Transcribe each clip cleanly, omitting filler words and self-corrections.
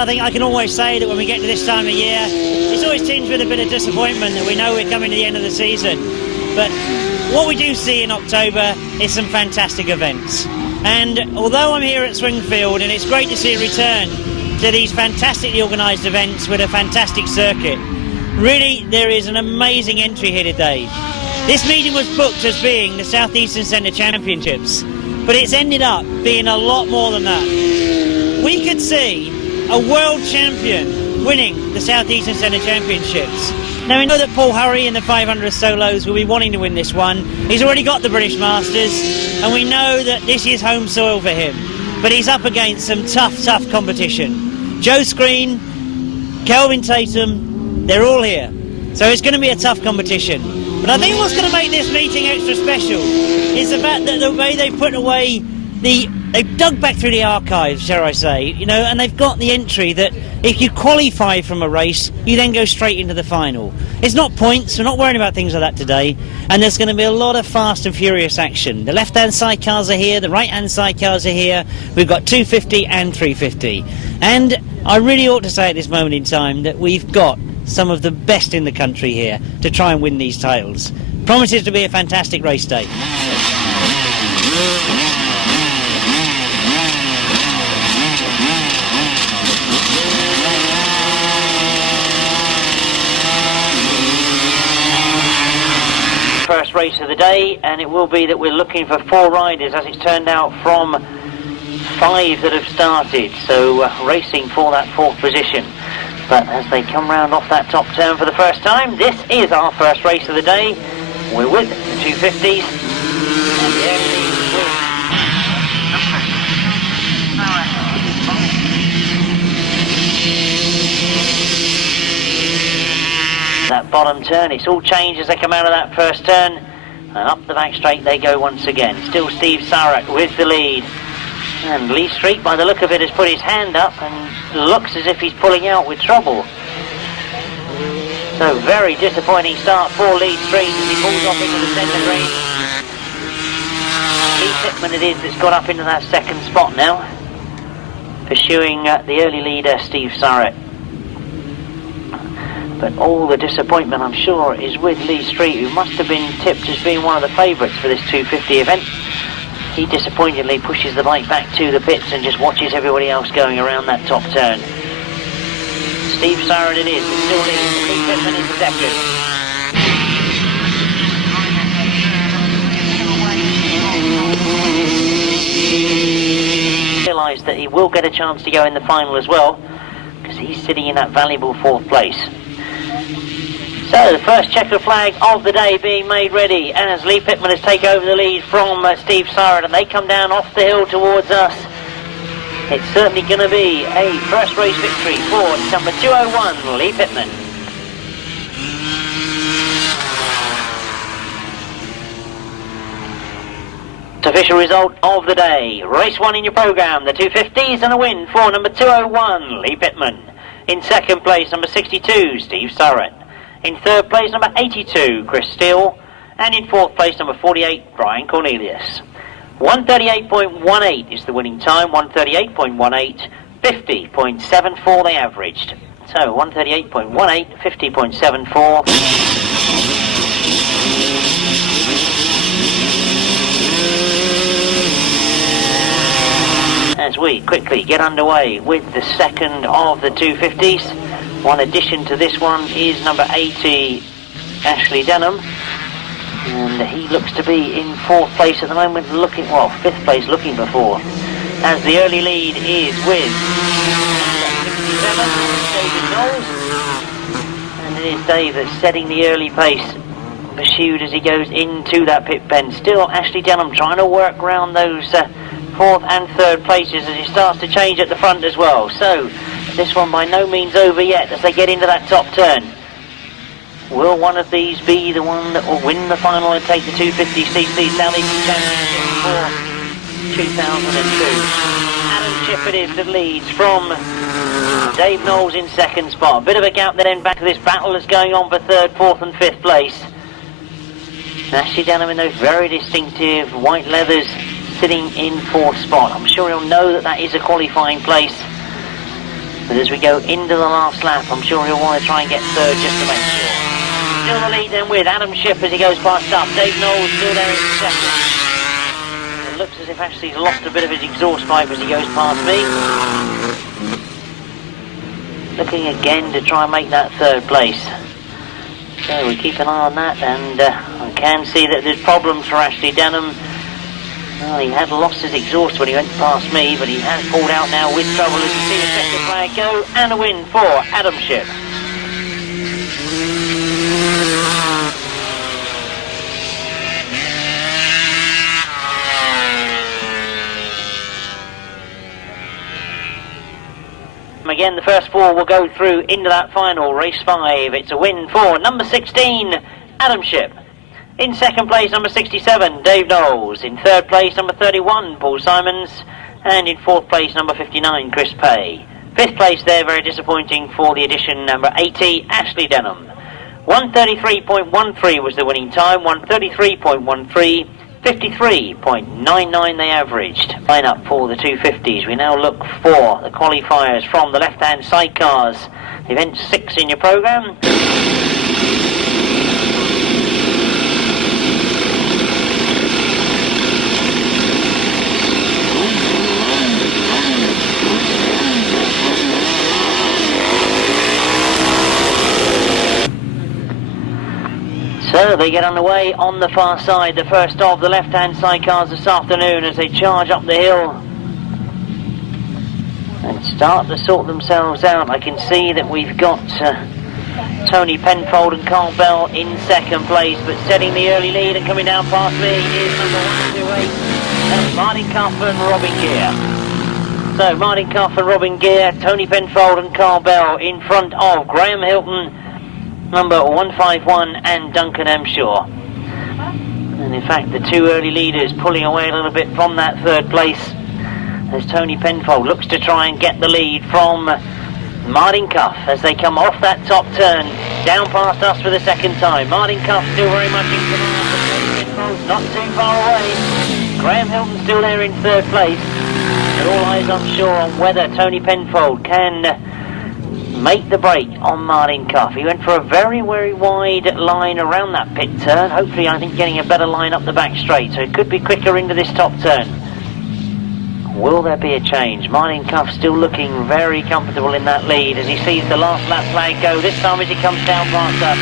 I think I can always say that when we get to this time of year, it's always tinged with a bit of disappointment that we know we're coming to the end of the season. But what we do see in October is some fantastic events. And although I'm here at Swingfield, and it's great to see a return to these fantastically organised events with a fantastic circuit, really there is an amazing entry here today. This meeting was booked as being the South Eastern Centre Championships, but it's ended up being a lot more than that. We could see a world champion winning the South Eastern Centre Championships. Now we know that Paul Hurry in the 500 solos will be wanting to win this one. He's already got the British Masters, and we know that this is home soil for him. But he's up against some tough competition. Joe Screen, Kelvin Tatum, they're all here. So it's going to be a tough competition. But I think what's going to make this meeting extra special is the fact that the way they put away they've dug back through the archives, shall I say, you know, and they've got the entry that if you qualify from a race, you then go straight into the final. It's not points, we're not worrying about things like that today, and there's going to be a lot of fast and furious action. The left-hand side cars are here, the right-hand side cars are here, we've got 250 and 350. And I really ought to say at this moment in time that we've got some of the best in the country here to try and win these titles. Promises to be a fantastic race day. First race of the day, and it will be that we're looking for 4 riders, as it's turned out, from 5 that have started, so racing for that 4th position. But as they come round off that top turn for the first time, this is our first race of the day. We're with the 250s, and the that bottom turn, it's all changed as they come out of that first turn, and up the back straight they go once again. Still Steve Sarrett with the lead, and Lee Street, by the look of it, has put his hand up and looks as if he's pulling out with trouble. So very disappointing start for Lee Street as he pulls off into the centre green. Lee Tippman it is that's got up into that second spot now, pursuing the early leader Steve Sarrett. But all the disappointment, I'm sure, is with Lee Street, who must have been tipped as being one of the favourites for this 250 event. He disappointingly pushes the bike back to the pits and just watches everybody else going around that top turn. Steve Sarrett it is. It's still leads. Lee Pittman in second. Realise that he will get a chance to go in the final as well, because he's sitting in that valuable 4th place. So the first checkered flag of the day being made ready as Lee Pittman has taken over the lead from Steve Sarrett, and they come down off the hill towards us. It's certainly going to be a first race victory for number 201, Lee Pittman. Official result of the day. Race 1 in your programme, the 250s, and a win for number 201, Lee Pittman. In second place, number 62, Steve Sarrett. In third place, number 82, Chris Steele. And in fourth place, number 48, Brian Cornelius. 138.18 is the winning time, 138.18, 50.74 they averaged. So 138.18, 50.74. As we quickly get underway with the second of the 250s. One addition to this one is number 80, Ashley Denham. And he looks to be in 4th place at the moment, well, 5th place looking for 4th. As the early lead is with 67, David Knowles. And it is Dave that's setting the early pace, pursued as he goes into that pit pen. Still Ashley Denham trying to work around those 4th and 3rd places as he starts to change at the front as well. So this one by no means over yet as they get into that top turn. Will one of these be the one that will win the final and take the 250cc Southeast Championship for 2002? Adam Shippett that leads from Dave Knowles in second spot. A bit of a gap then back to this battle that's going on for 3rd, 4th and 5th place. Ashley Denham in those very distinctive white leathers sitting in 4th spot. I'm sure he'll know that that is a qualifying place. But as we go into the last lap, I'm sure he'll want to try and get 3rd just to make sure. Still the lead then with Adam Shipp as he goes past up. Dave Knowles still there in second. It looks as if Ashley's lost a bit of his exhaust pipe as he goes past me. Looking again to try and make that 3rd place. So we keep an eye on that, and I can see that there's problems for Ashley Denham. Well, he had lost his exhaust when he went past me, but he has pulled out now with trouble as you see the second flag go, and a win for Adam Shipp. Again, the first 4 will go through into that final, race 5. It's a win for number 16, Adam Shipp. In second place, number 67, Dave Knowles. In third place, number 31, Paul Symonds. And in fourth place, number 59, Chris Pay. 5th place there, very disappointing for the addition, number 80, Ashley Denham. 133.13 was the winning time, 133.13. 53.99 they averaged. Line up for the 250s. We now look for the qualifiers from the left-hand sidecars. Event 6 in your programme. So they get underway on the far side, the first of the left-hand sidecars this afternoon as they charge up the hill and start to sort themselves out. I can see that we've got Tony Penfold and Carl Bell in second place, but setting the early lead and coming down past me is number 128, that's Martin Cuff and Robin Gear. So Martin Cuff and Robin Gear, Tony Penfold and Carl Bell in front of Graham Hilton, number 151, and Duncan Emshaw. And in fact, the 2 early leaders pulling away a little bit from that 3rd place as Tony Penfold looks to try and get the lead from Martin Cuff as they come off that top turn, down past us for the second time. Martin Cuff still very much in command, but Tony Penfold's not too far away. Graham Hilton still there in 3rd place. And all eyes, I'm sure, on whether Tony Penfold can make the break on Martin Cuff. He went for a very, very wide line around that pit turn. Hopefully, I think, getting a better line up the back straight, so it could be quicker into this top turn. Will there be a change? Martin Cuff still looking very comfortable in that lead as he sees the last lap flag go. This time as he comes down past us.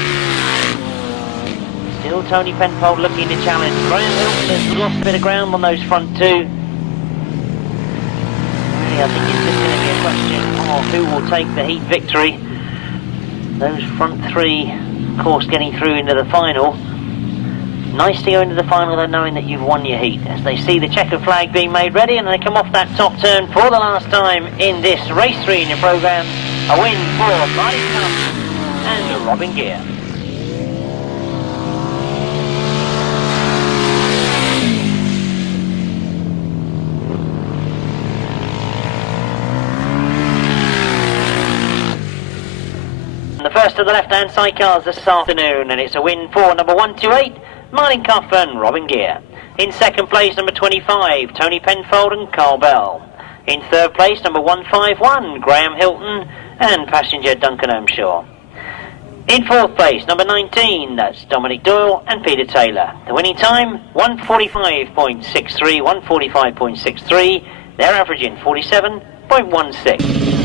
Still Tony Penfold looking to challenge. Graham Hilton has lost a bit of ground on those front two. Really, I think it's just going to be a question of who will take the heat victory. Those front three, of course, getting through into the final. Nice to go into the final though, knowing that you've won your heat, as they see the checker flag being made ready and they come off that top turn for the last time in this race 3 in your programme. A win for Martin Cuff and Robin Gear. The first of the left-hand sidecars this afternoon, and it's a win for number 128, Martin Cuff and Robin Gear. In second place, number 25, Tony Penfold and Carl Bell. In third place, number 151, Graham Hilton and passenger Duncan Tolhurst. In fourth place, number 19, that's Dominic Doyle and Peter Taylor. The winning time, 1:45.63, 1:45.63. They're averaging 47.16.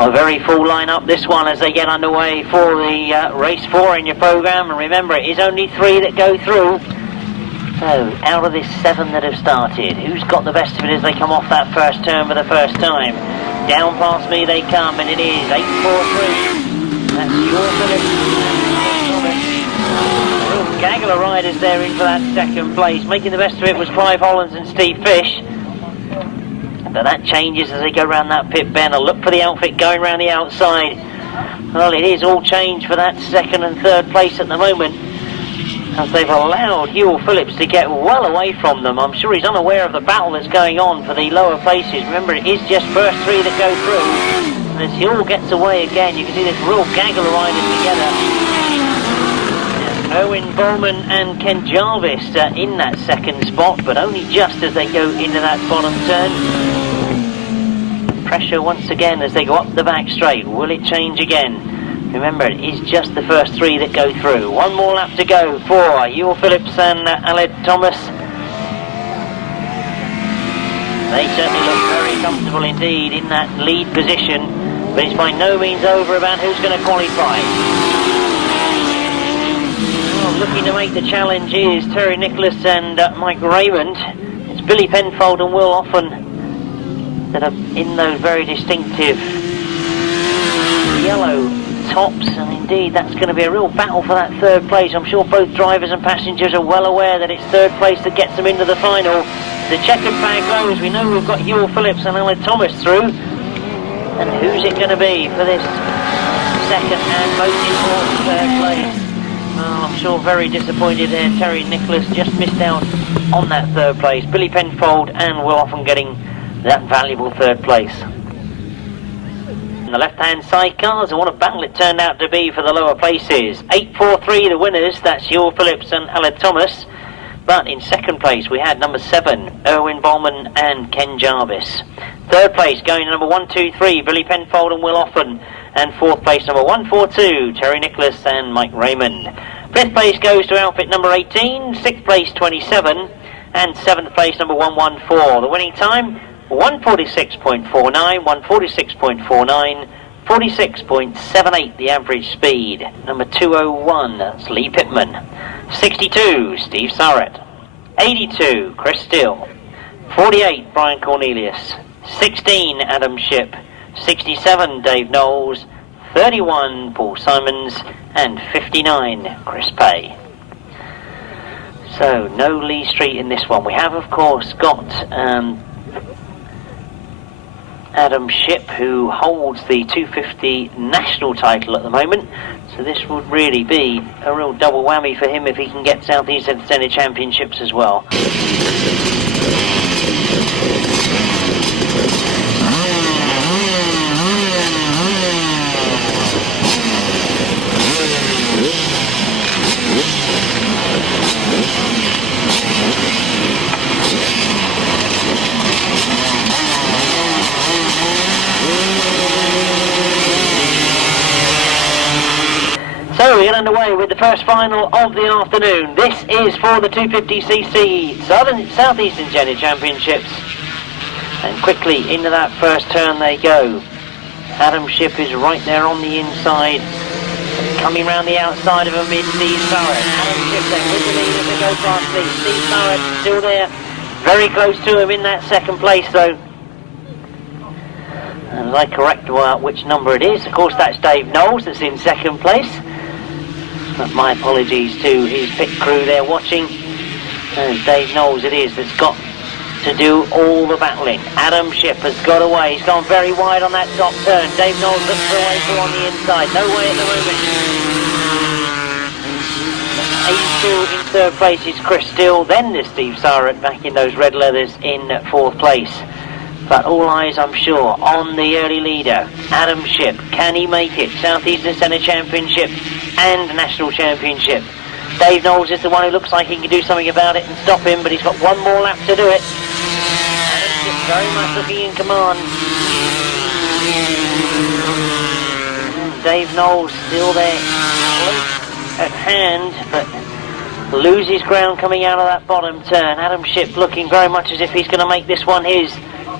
A very full lineup this one as they get underway for the race 4 in your programme, and remember it is only 3 that go through. So out of this 7 that have started, who's got the best of it as they come off that first turn for the first time? Down past me they come, and it is 8-4-3. That's your Phillips. Real gaggle of riders there in for that second place. Making the best of it was Clive Hollands and Steve Fish. But that changes as they go around that pit bend. A look for the outfit going around the outside. Well, it is all changed for that second and third place at the moment, as they've allowed Hewell Phillips to get well away from them. I'm sure he's unaware of the battle that's going on for the lower places. Remember, it is just first 3 that go through. And as Hewell gets away again, you can see this real gaggle of riders together. Owen Bowman and Ken Jarvis in that second spot, but only just as they go into that bottom turn. Pressure once again as they go up the back straight. Will it change again? Remember, it is just the first 3 that go through. One more lap to go for Hewell Phillips and Aled Thomas. They certainly look very comfortable indeed in that lead position, but it's by no means over about who's going to qualify. Well, looking to make the challenge is Terry Nicholas and Mike Raymond. It's Billy Penfold and Will Offen that are in those very distinctive yellow tops, and indeed that's going to be a real battle for that third place. I'm sure both drivers and passengers are well aware that it's third place that gets them into the final. The checkered flag goes. We know we've got Hewell Phillips and Aled Thomas through, and who's it going to be for this second and most important third place? Oh, I'm sure very disappointed there. Terry Nicholas just missed out on that third place. Billy Penfold and Will Offen getting that valuable third place. In the left-hand sidecars, and what a battle it turned out to be for the lower places. 8-4-3 the winners, that's Hewell Phillips and Aled Thomas. But in second place we had number 7, Erwin Bowman and Ken Jarvis. Third place going to number 1-2-3, Billy Penfold and Will Offen. And fourth place number 1-4-2, Terry Nicholas and Mike Raymond. Fifth place goes to outfit number 18, sixth place 27, and seventh place number 114. The winning time, 1:46.49, 1:46.49, 46.78 the average speed. Number 201, that's Lee Pittman. 62, Steve Surratt. 82, Chris Still. 48, Brian Cornelius. 16, Adam Shipp. 67 Dave Knowles, 31 Paul Symonds, and 59 Chris Pay. So no Lee Street in this one. We have of course got Adam Shipp, who holds the 250 national title at the moment, so this would really be a real double whammy for him if he can get South East Centre Championships as well. So we get underway with the first final of the afternoon. This is for the 250cc Southeastern Junior Championships. And quickly into that first turn they go. Adam Shipp is right there on the inside. Coming round the outside of him is Steve Surratt. Adam Shipp then with the lead as they go past Steve. Steve Surratt still there. Very close to him in that second place though. And as I correct which number it is, of course that's Dave Knowles that's in second place. But my apologies to his pit crew there watching. And Dave Knowles it is that's got to do all the battling. Adam Shipp has got away. He's gone very wide on that top turn. Dave Knowles looks for a way through on the inside. No way at the moment. 82 in third place is Chris Still. Then there's Steve Surratt back in those red leathers in fourth place. But all eyes, I'm sure, on the early leader, Adam Shipp. Can he make it? Southeastern Centre Championship and National Championship. Dave Knowles is the one who looks like he can do something about it and stop him, but he's got one more lap to do it. Adam Shipp very much looking in command. And Dave Knowles still there, close at hand, but loses ground coming out of that bottom turn. Adam Shipp looking very much as if he's going to make this one his.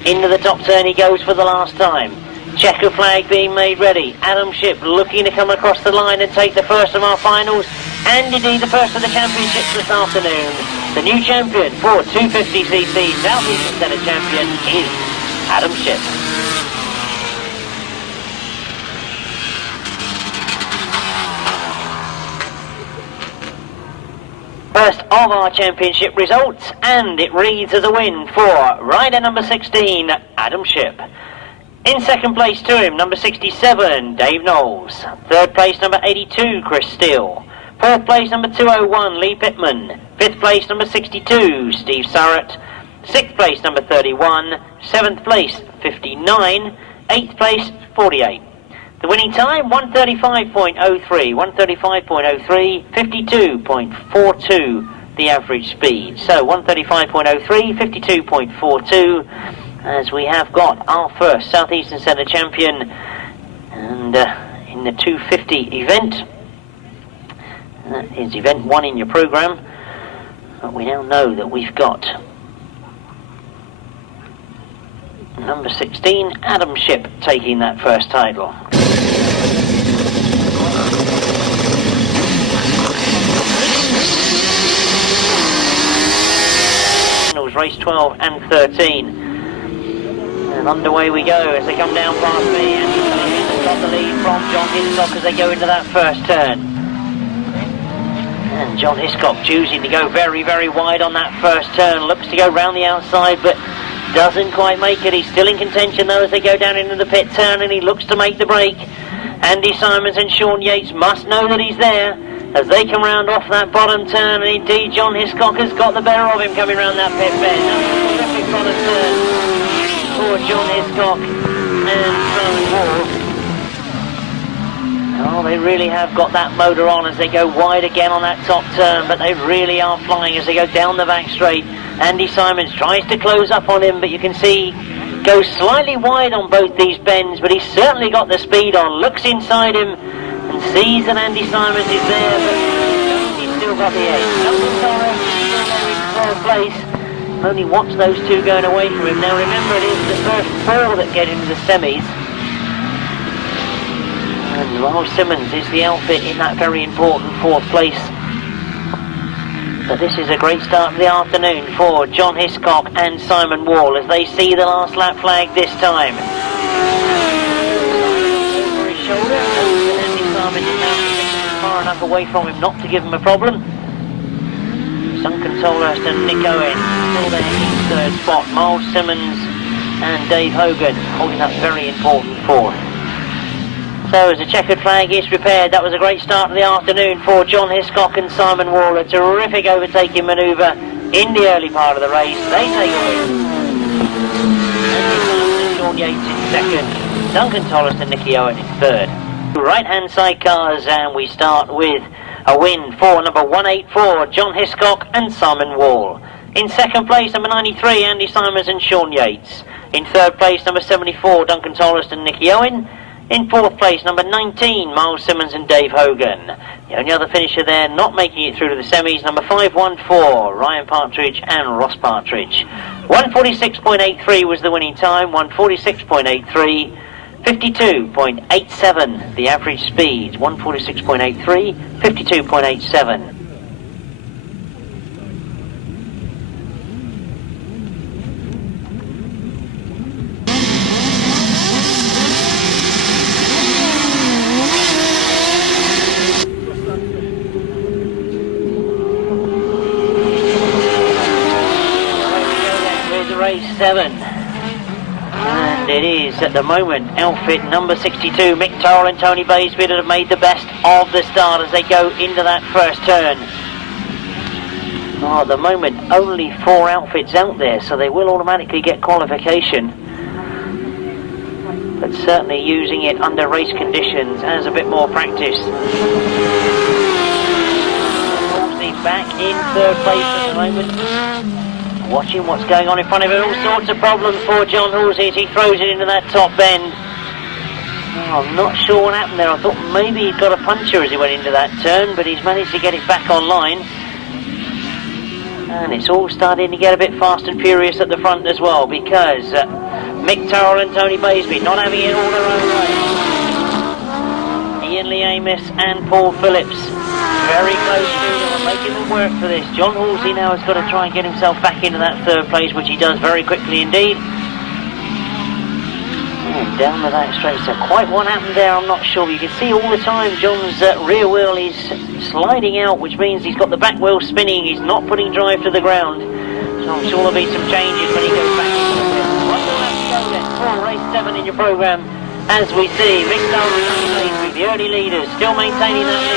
Into the top turn he goes for the last time. Checker flag being made ready. Adam Shipp looking to come across the line and take the first of our finals, and indeed the first of the championships this afternoon. The new champion for 250cc Southeastern Centre champion is Adam Shipp. First of our championship results, and it reads as a win for rider number 16, Adam Shipp. In second place to him, number 67, Dave Knowles. Third place, number 82, Chris Steele. Fourth place, number 201, Lee Pittman. Fifth place, number 62, Steve Surratt. Sixth place, number 31. Seventh place, 59. Eighth place, 48. The winning time, 1:35.03, 1:35.03, 52.42 the average speed. So 1:35.03, 52.42, as we have got our first Southeastern Centre champion, and in the 250 event. That is event 1 in your programme. But we now know that we've got number 16, Adam Shipp, taking that first title. Race 12 and 13. And underway we go as they come down past me. Andy Symonds has got the lead from John Hiscock as they go into that first turn. And John Hiscock choosing to go very, very wide on that first turn. Looks to go round the outside, but doesn't quite make it. He's still in contention though as they go down into the pit turn, and he looks to make the break. Andy Symonds and Shaun Yates must know that he's there as they come round off that bottom turn, and indeed John Hiscock has got the better of him coming round that pit bend. That's a terrific bottom turn for John Hiscock and Symon Wall. Oh, they really have got that motor on as they go wide again on that top turn, but they really are flying as they go down the back straight. Andy Symonds tries to close up on him, but you can see goes slightly wide on both these bends, but he's certainly got the speed on. Looks inside him and sees that Andy Symonds is there, but he's still got the edge. Duncan Tolhurst is still there in third place. Only watch those two going away from him. Now remember, it is the first 4 that get into the semis. And Myles Simmons is the outfit in that very important 4th place. But this is a great start of the afternoon for John Hiscock and Symon Wall as they see the last lap flag this time. enough away from him not to give him a problem. Duncan Tolhurst and Nick Owen still there in third spot. Myles Simmons and Dave Hogan holding up very important fourth. So as the checkered flag is prepared, that was a great start to the afternoon for John Hiscock and Symon Wall. A terrific overtaking manoeuvre in the early part of the race. They take a win. And Shaun Yates in second, Duncan Tolhurst and Nicky Owen in third. Right-hand side cars, and we start with a win for number 184, John Hiscock and Symon Wall. In second place, number 93, Andy Symonds and Shaun Yates. In third place, number 74, Duncan Tolhurst and Nicky Owen. In fourth place, number 19, Myles Simmons and Dave Hogan. The only other finisher there not making it through to the semis, number 514, Ryan Partridge and Ross Partridge. 146.83 was the winning time, 146.83, 52.87 the average speed, 146.83, 52.87. Race 7, and it is at the moment outfit number 62, Mick Turrell and Tony Baseby, that have made the best of the start as they go into that first turn. At the moment only 4 outfits out there, so they will automatically get qualification, but certainly using it under race conditions as a bit more practice. Halsey back in third place at the moment, watching what's going on in front of him. All sorts of problems for John Halsey as he throws it into that top bend. I'm not sure what happened there. I thought maybe he'd got a puncture as he went into that turn, but he's managed to get it back online. And it's all starting to get a bit fast and furious at the front as well, because Mick Turrell and Tony Baseby not having it all their own way. Ian Lee Amos and Paul Phillips very close to them, making them work for this. John Halsey now has got to try and get himself back into that third place, which he does very quickly indeed. And down the back straight, so quite what happened there, I'm not sure. You can see all the time John's rear wheel is sliding out, which means he's got the back wheel spinning. He's not putting drive to the ground. So I'm sure there'll be some changes when he goes back into the pit. What will have to go then for race 7 in your programme? As we see, Mick Turrell and Tony Baseby, the early leaders, still maintaining that lead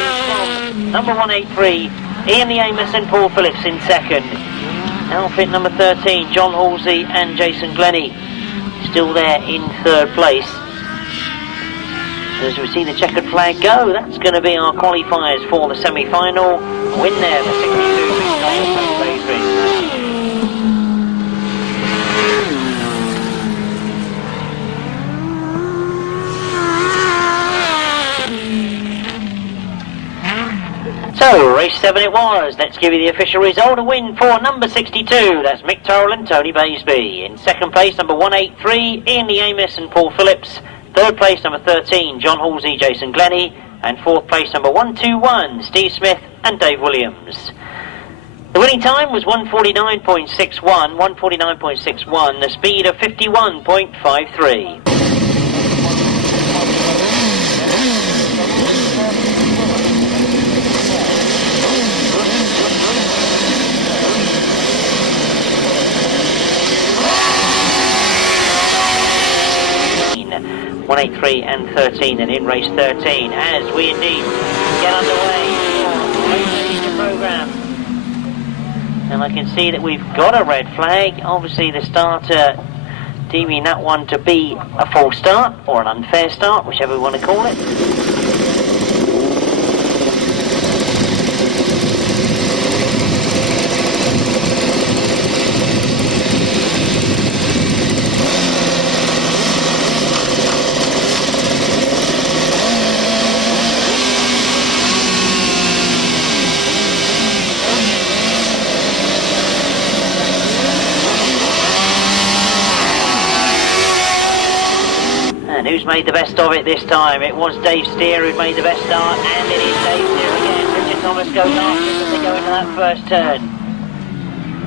from number 183, Ian Lee Amos and Paul Phillips in second. Outfit number 13, John Halsey and Jason Glenie, still there in third place. So as we see the checkered flag go, that's going to be our qualifiers for the semi-final. Win there for 62, Mick Turrell and Tony Baseby. So, race 7 it was. Let's give you the official result. A win for number 62. That's Mick Turrell and Tony Baseby. In second place, number 183, Ian Lee Amos and Paul Phillips. Third place, number 13, John Halsey, Jason Glenie. And fourth place, number 121, Steve Smith and Dave Williams. The winning time was 149.61, 149.61, the speed of 51.53. One, 183 and 13, and in race 13 as we indeed get underway in the programme. And I can see that we've got a red flag. Obviously the starter deeming that one to be a false start or an unfair start, whichever we want to call it. And who's made the best of it this time? It was Dave Steer who made the best start, and it is Dave Steer again. Richard Thomas goes after him as they go into that first turn.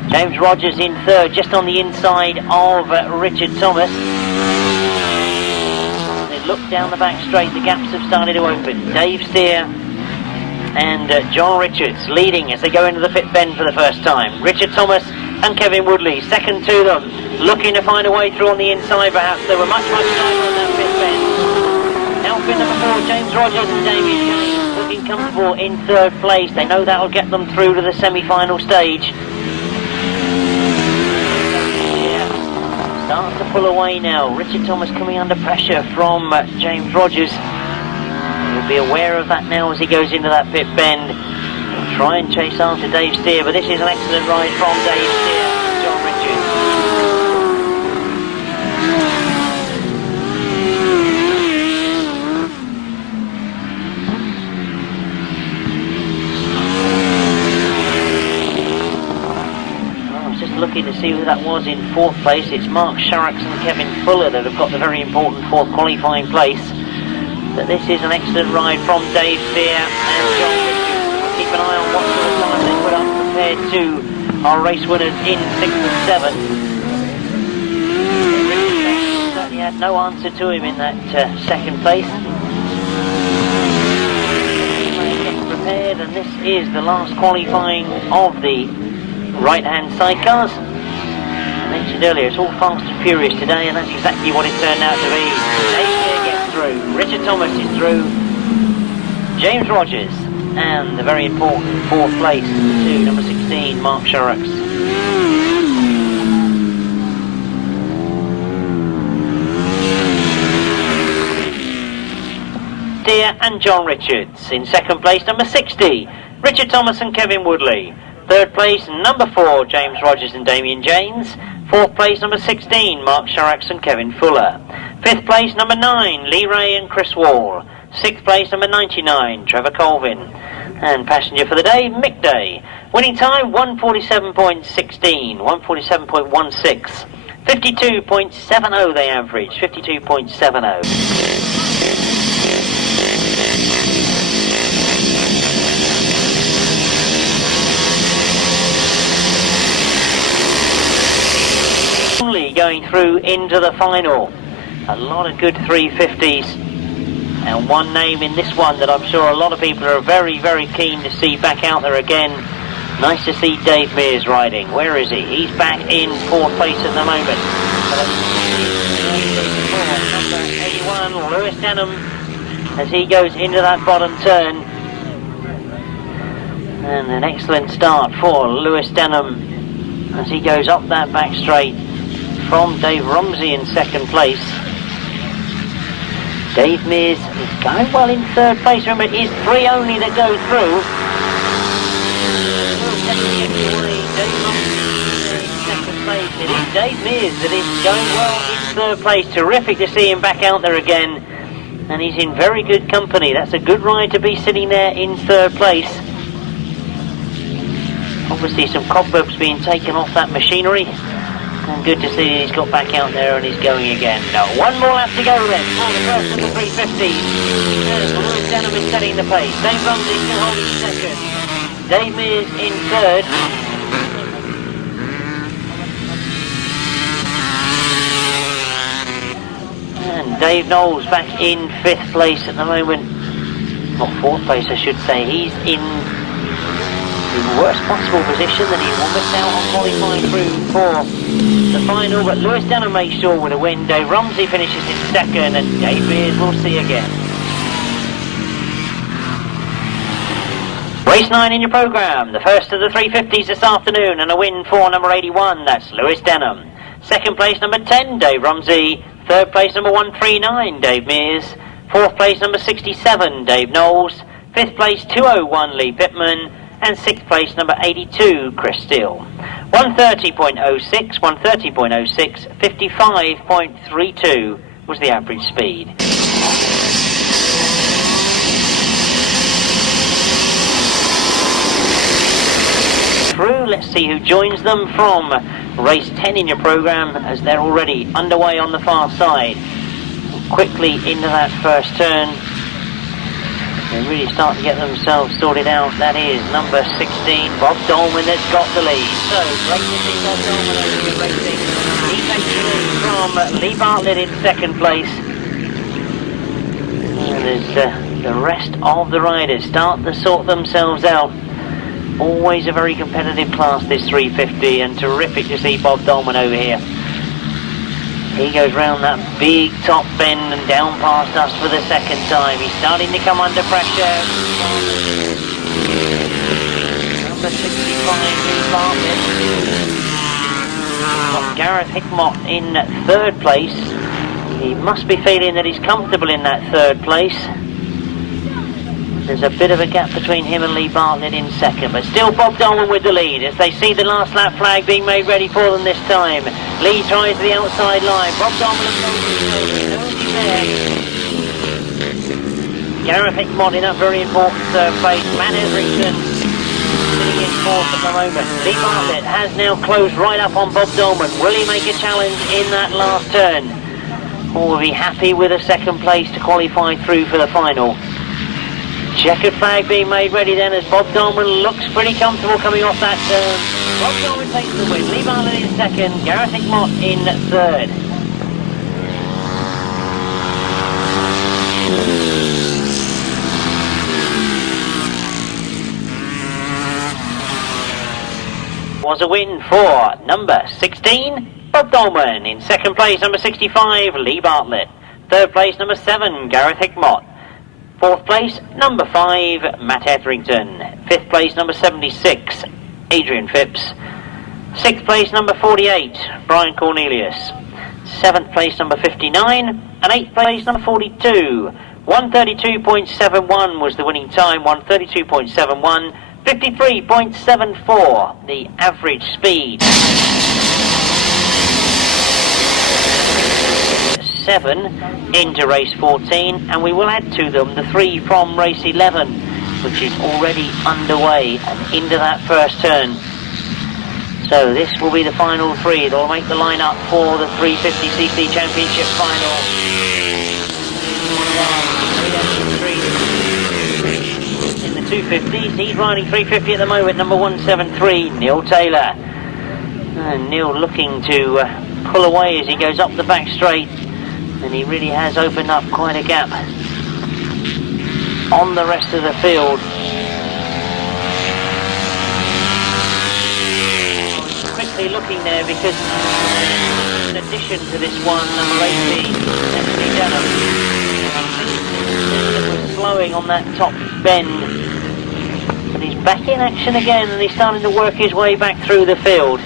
James Rogers in third, just on the inside of Richard Thomas. They look down the back straight, the gaps have started to open. Dave Steer and John Richards leading as they go into the pit bend for the first time. Richard Thomas and Kevin Woodley second to them, looking to find a way through on the inside perhaps. They were much tighter on that pit bend. Outfit number 4, James Rogers and Damien James, looking comfortable in third place. They know that will get them through to the semi-final stage. Starts to pull away now. Richard Thomas coming under pressure from James Rogers. He'll be aware of that now as he goes into that pit bend. He'll try and chase after Dave Steer, but this is an excellent ride from Dave Steer and John Richards. Looking to see who that was in fourth place. It's Mark Sharrocks and Kevin Fuller that have got the very important fourth qualifying place. But this is an excellent ride from Dave Steer and John Richards. We'll keep an eye on what sort of time they put up compared to our race winners in 6 and 7. Richards certainly had no answer to him in that second place. Getting prepared, and this is the last qualifying of the right-hand sidecars. I mentioned earlier, it's all fast and furious today, and that's exactly what it turned out to be. Dave Steer gets through, Richard Thomas is through, James Rogers, and the very important fourth place to number 16, Mark Sharrocks. Steer and John Richards. In second place, number 60, Richard Thomas and Kevin Woodley. Third place, number 4, James Rogers and Damien James. Fourth place, number 16, Mark Sharrocks and Kevin Fuller. Fifth place, number 9, Lee Ray and Chris Wall. Sixth place, number 99, Trevor Colvin. And passenger for the day, Mick Day. Winning time, 1:47.16, 1:47.16. 52.70 they average, 52.70. Going through into the final. A lot of good 350s, and one name in this one that I'm sure a lot of people are very, very keen to see back out there again. Nice to see Dave Mears riding. Where is he? He's back in fourth place at the moment. Number 81, Lewis Denham, as he goes into that bottom turn. And an excellent start for Lewis Denham as he goes up that back straight from Dave Rumsey in second place. Dave Mears is going well in third place. Remember, it is 3 only that go through. Second place. It is Dave Mears that is going well in third place. Terrific to see him back out there again. And he's in very good company. That's a good ride to be sitting there in third place. Obviously some cobwebs being taken off that machinery. And good to see he's got back out there and he's going again. Now, one more lap to go then for the first of the 350s. Lewis Denham is setting the pace. Dave Rumsey still holding second. Dave Mears in third. And Dave Knowles back in fifth place at the moment. Not fourth place, I should say. He's in the worst possible position that he will miss out on qualifying through for the final, but Lewis Denham makes sure with a win. Dave Rumsey finishes in second, and Dave Mears we'll see again. Race 9 in your programme, the first of the 350s this afternoon, and a win for number 81, that's Lewis Denham. Second place, number 10, Dave Rumsey. Third place, number 139, Dave Mears. Fourth place, number 67, Dave Knowles. Fifth place, 201, Lee Pittman. And sixth place, number 82, Chris Steele. 130.06, 130.06, 55.32 was the average speed. Through, let's see who joins them from race 10 in your programme, as they're already underway on the far side. Quickly into that first turn. They really start to get themselves sorted out. That is number 16, Bob Dolman, that's got the lead. So, great to see Bob Dolman over the racing. He takes the lead from Lee Bartlett in second place. And there's the rest of the riders start to sort themselves out. Always a very competitive class, this 350, and terrific to see Bob Dolman over here. He goes round that big top bend and down past us for the second time. He's starting to come under pressure. Number 65, Lee Bartlett. Got Gareth Hickmott in third place. He must be feeling that he's comfortable in that third place. There's a bit of a gap between him and Lee Bartlett in second, but still Bob Dolman with the lead as they see the last lap flag being made ready for them this time. Lee tries the outside line. Bob Dolman is Gareth Hickmott in that very important third place. Matt Etherington sitting in fourth at the moment. Lee Bartlett has now closed right up on Bob Dolman. Will he make a challenge in that last turn? Or will he be happy with a second place to qualify through for the final? Checkered flag being made ready then as Bob Dolman looks pretty comfortable coming off that turn. Bob Dolman takes the win. Lee Bartlett in second, Gareth Hickmott in third. Was a win for number 16, Bob Dolman. In second place, number 65, Lee Bartlett. Third place, number 7, Gareth Hickmott. Fourth place, number 5, Matt Etherington. Fifth place, number 76, Adrian Phipps. Sixth place, number 48, Brian Cornelius. Seventh place, number 59, and eighth place, number 42. 132.71 was the winning time, 132.71, 53.74 the average speed. 7 into race 14, and we will add to them the 3 from race 11, which is already underway and into that first turn. So this will be the final 3. They'll make the line up for the 350cc championship final. In the 250s, he's riding 350 at the moment, number 173, Neil Taylor. And Neil looking to pull away as he goes up the back straight. And he really has opened up quite a gap on the rest of the field. Quickly looking there because in addition to this one, number 80, Anthony Denham, was slowing on that top bend. But he's back in action again and he's starting to work his way back through the field.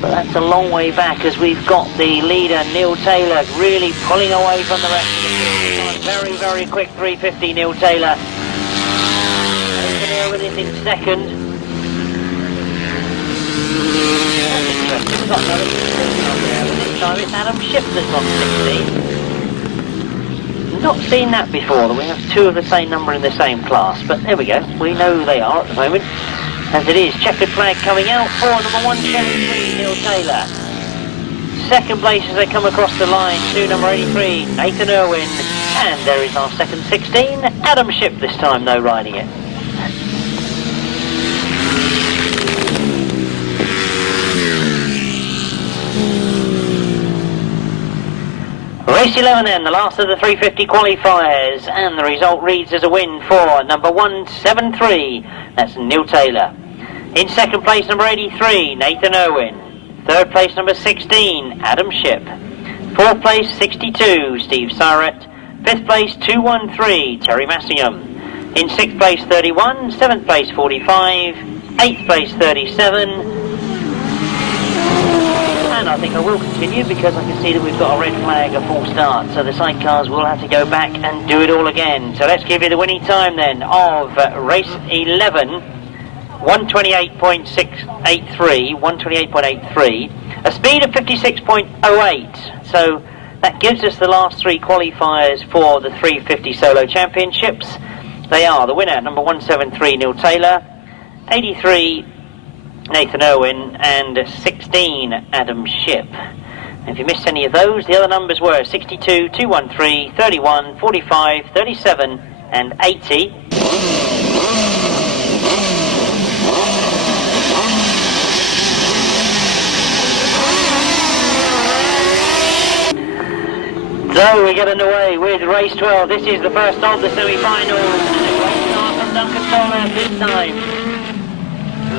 But that's a long way back as we've got the leader, Neil Taylor, really pulling away from the rest of the field. Very, very quick 350, Neil Taylor. Over with it in second. That's interesting. We've got another 16 on there, but this time it's Adam Shipp that's on 16. Not seen that before, that we have 2 of the same number in the same class, but there we go. We know who they are at the moment. As it is, checkered flag coming out for number 173, Neil Taylor. Second place as they come across the line to number 83, Nathan Irwin. And there is our second 16, Adam Shipp this time though riding it. Race 11 then, the last of the 350 qualifiers, and the result reads as a win for number 173, that's Neil Taylor. In second place, number 83, Nathan Irwin. Third place, number 16, Adam Shipp. Fourth place, 62, Steve Syret. Fifth place, 213, Terry Massingham. In sixth place, 31. Seventh place, 45. Eighth place, 37. And I think I will continue because I can see that we've got a red flag, a full start. So the sidecars will have to go back and do it all again. So let's give you the winning time then of race 11. 128.83, a speed of 56.08. So that gives us the last 3 qualifiers for the 350 solo championships. They are the winner, number 173, Neil Taylor, 83, Nathan Irwin, and 16, Adam Shipp. And if you missed any of those, the other numbers were 62, 213, 31, 45, 37, and 80. So we get underway with race 12. This is the first of the semi-finals. And a great start from Duncan Tolhurst this time.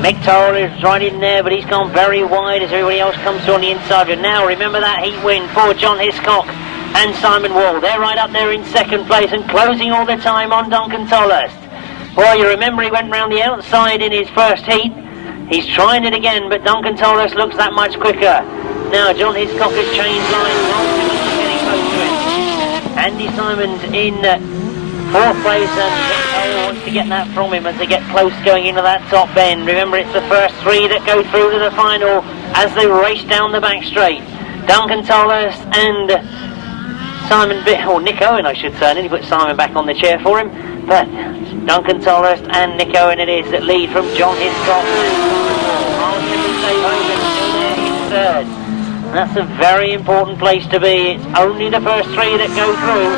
Mick Turrell is right in there, but he's gone very wide as everybody else comes to on the inside. And now remember that heat win for John Hiscock and Symon Wall. They're right up there in second place and closing all the time on Duncan Tolhurst. Boy, you remember he went round the outside in his first heat. He's trying it again, but Duncan Tolhurst looks that much quicker. Now John Hiscock has changed lines. Getting close to it. Andy Symonds in fourth place, and Mick Turrell wants to get that from him as they get close going into that top bend. Remember, it's the first three that go through to the final as they race down the back straight. Duncan Tolhurst and Nick Owen, I should say. I nearly put Symon back on the chair for him, but Duncan Tolhurst and Nick Owen it is that lead from John Hiscock and Myles Simmons, Dave Hogan still there in third. And that's a very important place to be. It's only the first three that go through.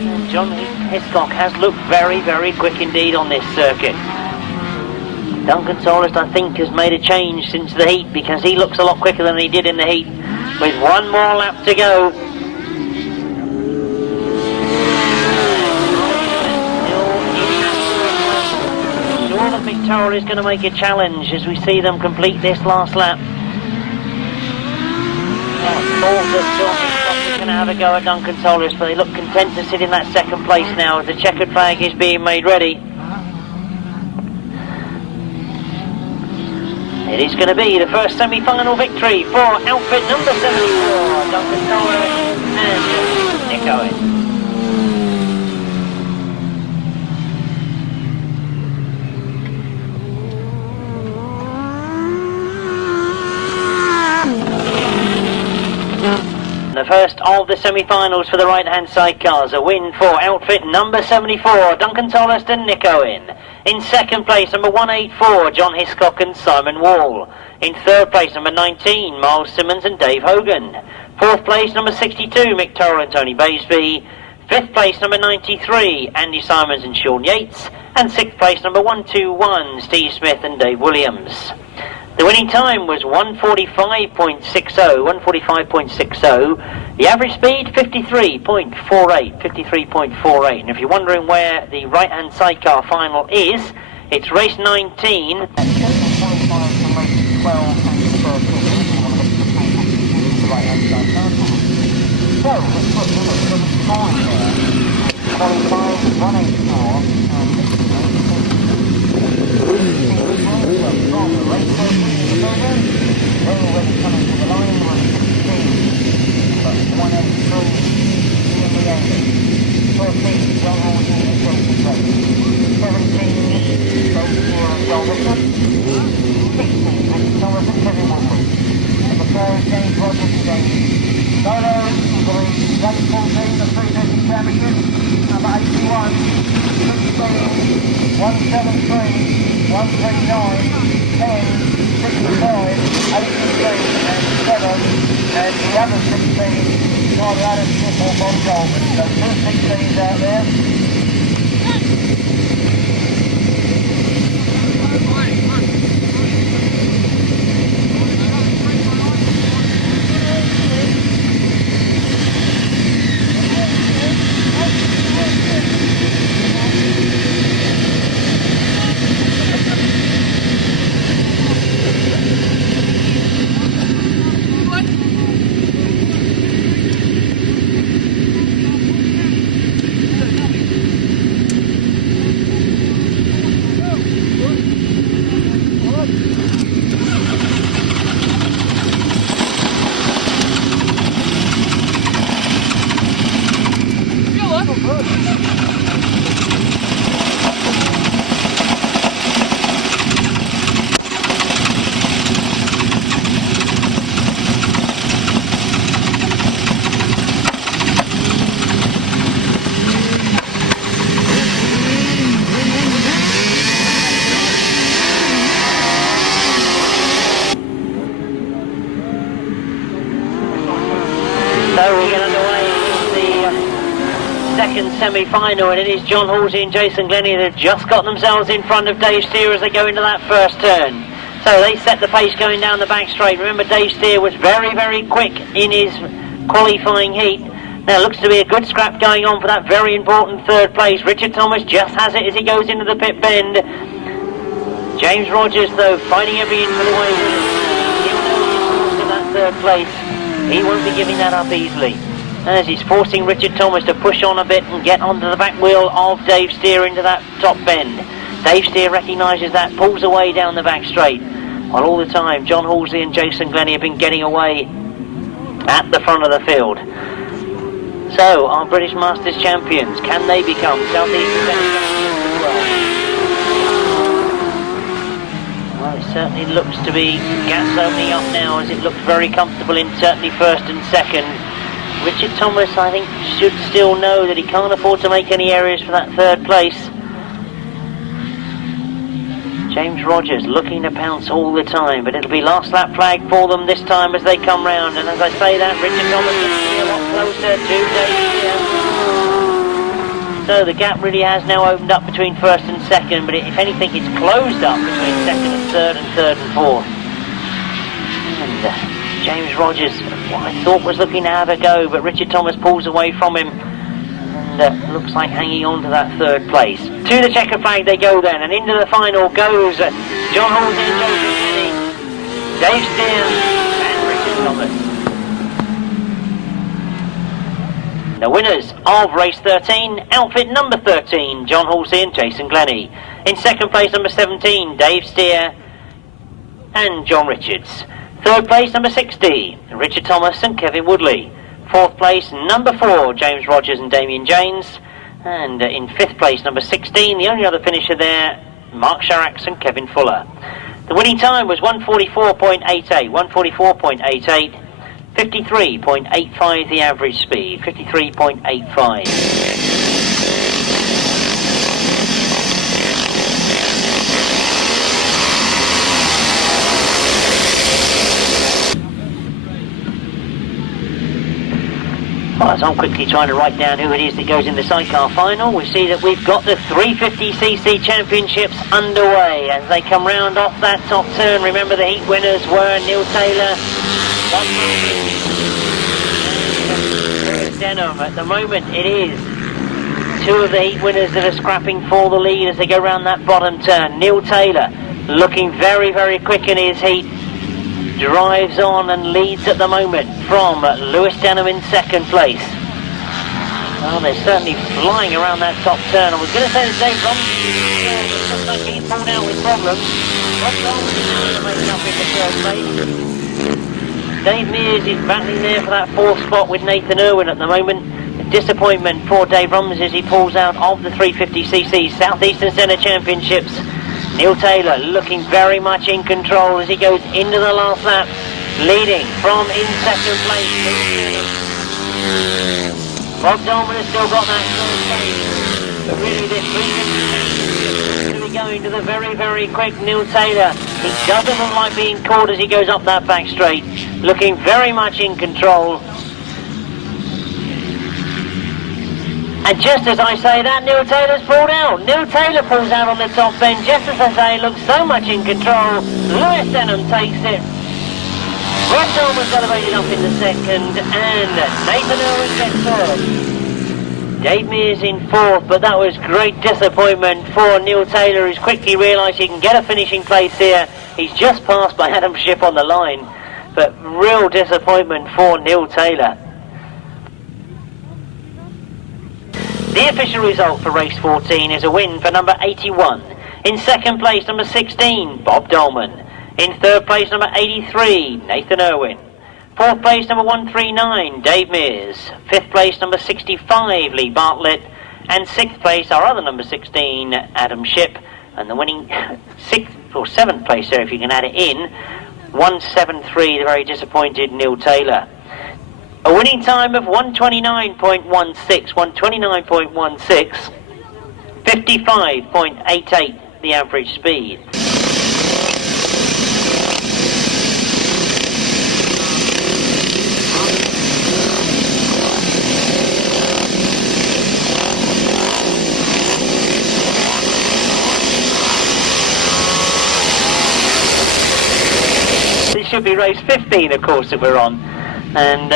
And John Hiscock has looked very, very quick indeed on this circuit. Duncan Tolhurst, I think, has made a change since the heat because he looks a lot quicker than he did in the heat. With one more lap to go. Sure that Mick Turrell is going to make a challenge as we see them complete this last lap. Thought that John Hiscock was going to have a go at Duncan Tolhurst, but they look content to sit in that second place now as the checkered flag is being made ready. It is going to be the first semi-final victory for outfit number 74, Duncan Tolhurst and Nick Owen. The first of the semi-finals for the right-hand sidecars. A win for outfit number 74, Duncan Tolhurst and Nick Owen. In second place, number 184, John Hiscock and Symon Wall. In third place, number 19, Myles Simmons and Dave Hogan. Fourth place, number 62, Mick Turrell and Tony Baseby. Fifth place, number 93, Andy Symonds and Shaun Yates. And sixth place, number 121, Steve Smith and Dave Williams. The winning time was 145.60. The average speed, 53.48. And if you're wondering where the right-hand sidecar final is, it's race 19. Semi-final, and it is John Halsey and Jason Glenie that have just got themselves in front of Dave Steer as they go into that first turn. So they set the pace going down the back straight. Remember, Dave Steer was very, very quick in his qualifying heat. Now, looks to be a good scrap going on for that very important third place. Richard Thomas just has it as he goes into the pit bend. James Rogers, though, fighting every inch of the way with it. He'll know he's to that third place. He won't be giving that up easily, as he's forcing Richard Thomas to push on a bit and get onto the back wheel of Dave Steer into that top bend. Dave Steer recognises that, pulls away down the back straight, while all the time John Halsey and Jason Glenie have been getting away at the front of the field. So, our British Masters champions, can they become South East champions as well? Well, it certainly looks to be gas opening up now, as it looks very comfortable in certainly first and second. Richard Thomas, I think, should still know that he can't afford to make any errors for that third place. James Rogers looking to pounce all the time, but it'll be last lap flag for them this time as they come round. And as I say that, Richard Thomas is a lot closer to Dave Steer. So the gap really has now opened up between first and second, but if anything, it's closed up between second and third and fourth. And James Rogers, what I thought was looking to have a go, but Richard Thomas pulls away from him. Looks like hanging on to that third place. To the checker flag they go then, and into the final goes John Halsey and Jason Glenie, Dave Steer and Richard Thomas. The winners of race 13, outfit number 13, John Halsey and Jason Glenie. In second place, number 17, Dave Steer and John Richards. Third place, number 60, Richard Thomas and Kevin Woodley. Fourth place, number 4, James Rogers and Damien James. And in fifth place, number 16, the only other finisher there, Mark Sharax and Kevin Fuller. The winning time was 1:44.88, 1:44.88, 53.85 the average speed, 53.85. Well, as I'm quickly trying to write down who it is that goes in the sidecar final, we see that we've got the 350cc championships underway as they come round off that top turn. Remember, the heat winners were Neil Taylor, Denham. At the moment, it is two of the heat winners that are scrapping for the lead as they go round that bottom turn. Neil Taylor looking very, very quick in his heat. Drives on and leads at the moment from Lewis Denham in second place. Well, they're certainly flying around that top turn. I was going to say that Dave Rumsey looks like he's pulled out with problems. What's wrong with him making up in the third place? Dave Mears is battling there for that fourth spot with Nathan Irwin at the moment. A disappointment for Dave Rumsey as he pulls out of the 350cc South Eastern Centre Championships. Neil Taylor looking very much in control as he goes into the last lap, leading from in second place. Bob Dolman has still got that third place, but really this seems to be going to the very, very quick Neil Taylor. He doesn't look like being caught as he goes up that back straight, looking very much in control. And just as I say that, Neil Taylor's pulled out. Neil Taylor pulls out on the top bend. Just as I say, looks so much in control. Lewis Denham takes it. Rob Dolman's elevated up in the second, and Nathan Irwin gets third. Dave Mears in fourth, but that was great disappointment for Neil Taylor, who's quickly realised he can get a finishing place here. He's just passed by Adam Shipp on the line, but real disappointment for Neil Taylor. The official result for race 14 is a win for number 81. In second place, number 16, Bob Dolman. In third place, number 83, Nathan Irwin. Fourth place, number 139, Dave Mears. Fifth place, number 65, Lee Bartlett. And sixth place, our other number 16, Adam Shipp. And the winning sixth or seventh place there, if you can add it in, 173, the very disappointed Neil Taylor. A winning time of 1:29.16, 1:29.16, 55.88 the average speed. It should be race 15, of course, that we're on, and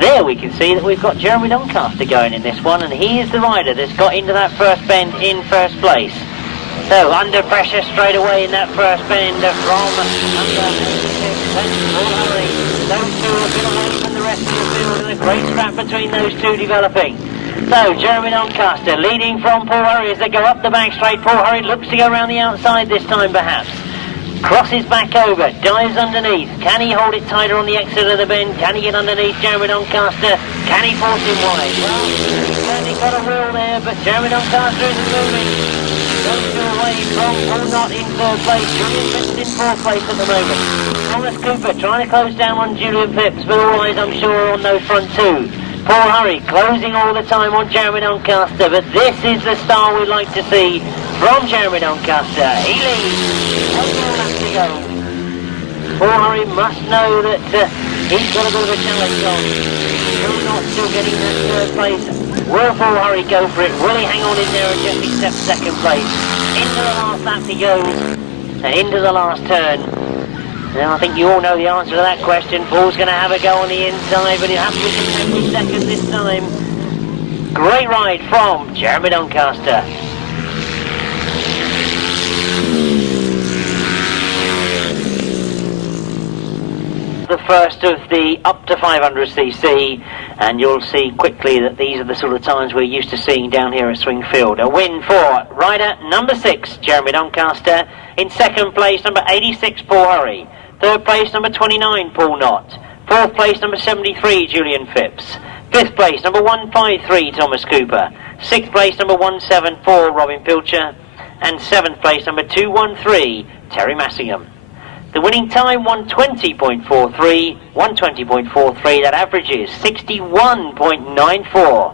there we can see that we've got Jeremy Doncaster going in this one, and he is the rider that's got into that first bend in first place. So under pressure straight away in that first bend from those two have been away from the rest of the field, and a great scrap between those two developing. So Jeremy Doncaster leading from Paul Hurry as they go up the back straight. Paul Hurry looks to go around the outside this time perhaps. Crosses back over, dives underneath. Can he hold it tighter on the exit of the bend? Can he get underneath Jeremy Doncaster? Can he force him wide? Well, he's certainly got a wheel there, but Jeremy Doncaster isn't moving. Goes away from Paul Knott in third place. Julian Phipps in fourth place at the moment. Thomas Cooper trying to close down on Julian Phipps, but all eyes I'm sure on those front two. Paul Hurry closing all the time on Jeremy Doncaster, but this is the style we'd like to see from Jeremy Doncaster. He leads. One more lap to go. Paul Hurry must know that he's got a bit of a challenge on. Still not getting that third place. Will Paul Hurry go for it? Will he hang on in there and just accept second place? Into the last lap he goes, and into the last turn. Now I think you all know the answer to that question. Paul's going to have a go on the inside, but he'll have to be 20 seconds this time. Great ride from Jeremy Doncaster. The first of the up to 500cc, and you'll see quickly that these are the sort of times we're used to seeing down here at Swingfield. A win for rider number 6, Jeremy Doncaster. In second place, number 86, Paul Hurry. Third place, number 29, Paul Knott. Fourth place, number 73, Julian Phipps. Fifth place, number 153, Thomas Cooper. Sixth place, number 174, Robin Pilcher. And seventh place, number 213, Terry Massingham. The winning time, 120.43. 120.43, that averages 61.94.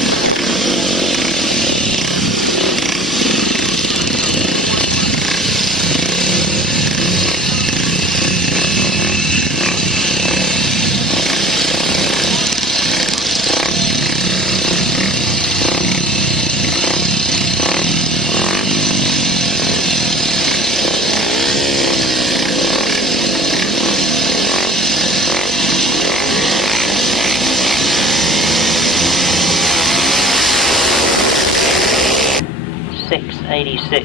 .86,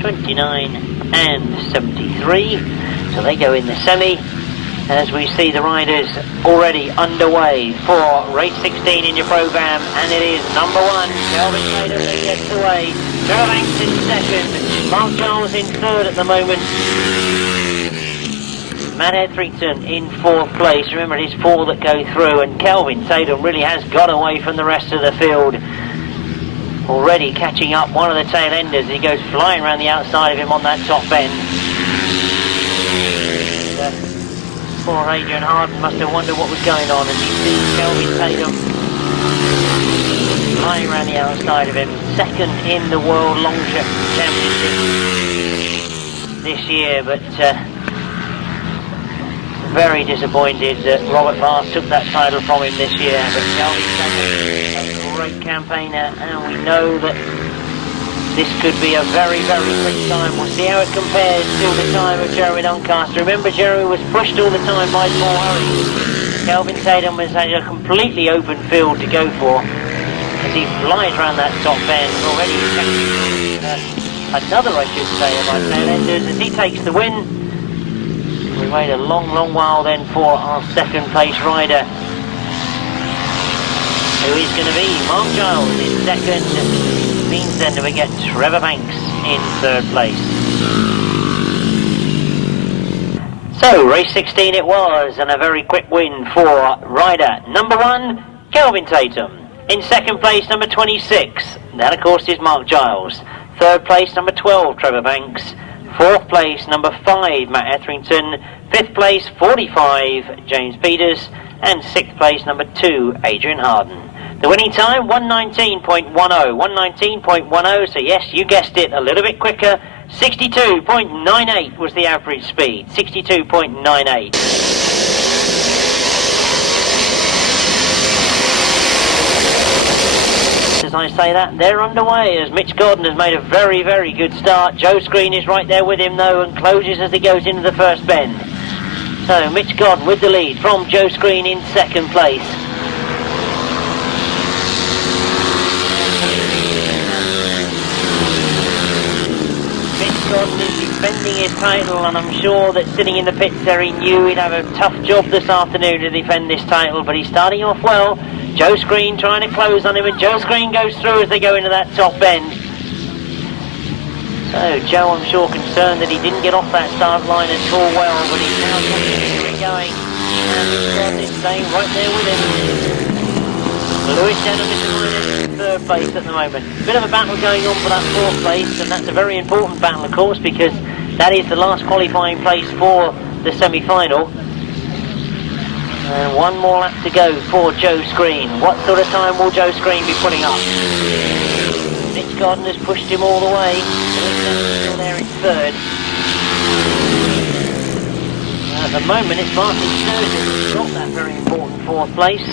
29 and 73, so they go in the semi as we see the riders already underway for race 16 in your programme, and it is number 1, Kelvin Tatum that gets away, Trevor Banks in second, Mark Giles in third at the moment, Matt Etherington in fourth place. Remember it is 4 that go through, and Kelvin Tatum really has got away from the rest of the field. Already catching up one of the tail enders. He goes flying around the outside of him on that top end. Poor Adrian Harden must have wondered what was going on as he sees Kelvin Tatum flying around the outside of him. Second in the World Long Championship this year, but very disappointed that Robert Vast took that title from him this year. But Kelvin Tatum, great campaigner, and we know that this could be a very, very quick time. We'll see how it compares to the time of Jeremy Doncaster. Remember, Jeremy was pushed all the time by Paul Hurry. Kelvin Tatum has had a completely open field to go for as he flies around that top bend. Already another, I should say, of our tail enders as he takes the win. We wait a long, long while then for our second place rider, who is going to be Mark Giles in second. Means then that we get Trevor Banks in third place. So race 16 it was, and a very quick win for rider number 1, Kelvin Tatum. In second place, number 26, that of course is Mark Giles. Third place, number 12, Trevor Banks. Fourth place, number 5, Matt Etherington. Fifth place, 45, James Peters. And sixth place, number 2, Adrian Harden. The winning time, 119.10, 119.10, so yes, you guessed it, a little bit quicker. 62.98 was the average speed, 62.98. As I say that, they're underway as Mitch Gordon has made a very, very good start. Joe Screen is right there with him though and closes as he goes into the first bend. So Mitch Gordon with the lead from Joe Screen in second place. defending his title, and I'm sure that sitting in the pits there he knew he'd have a tough job this afternoon to defend this title, but he's starting off well. Joe Screen trying to close on him, and Joe Screen goes through as they go into that top bend. So Joe, I'm sure, concerned that he didn't get off that start line at all well, but he's now going, and he's staying right there with him. Lewis Denham is in third place at the moment. Bit of a battle going on for that fourth place, and that's a very important battle, of course, because that is the last qualifying place for the semi-final. And one more lap to go for Joe Screen. What sort of time will Joe Screen be putting up? Mitch Gordon has pushed him all the way. Lewis Denham's still there in third. At the moment, it's Martin Sturgeon who's got that very important fourth place.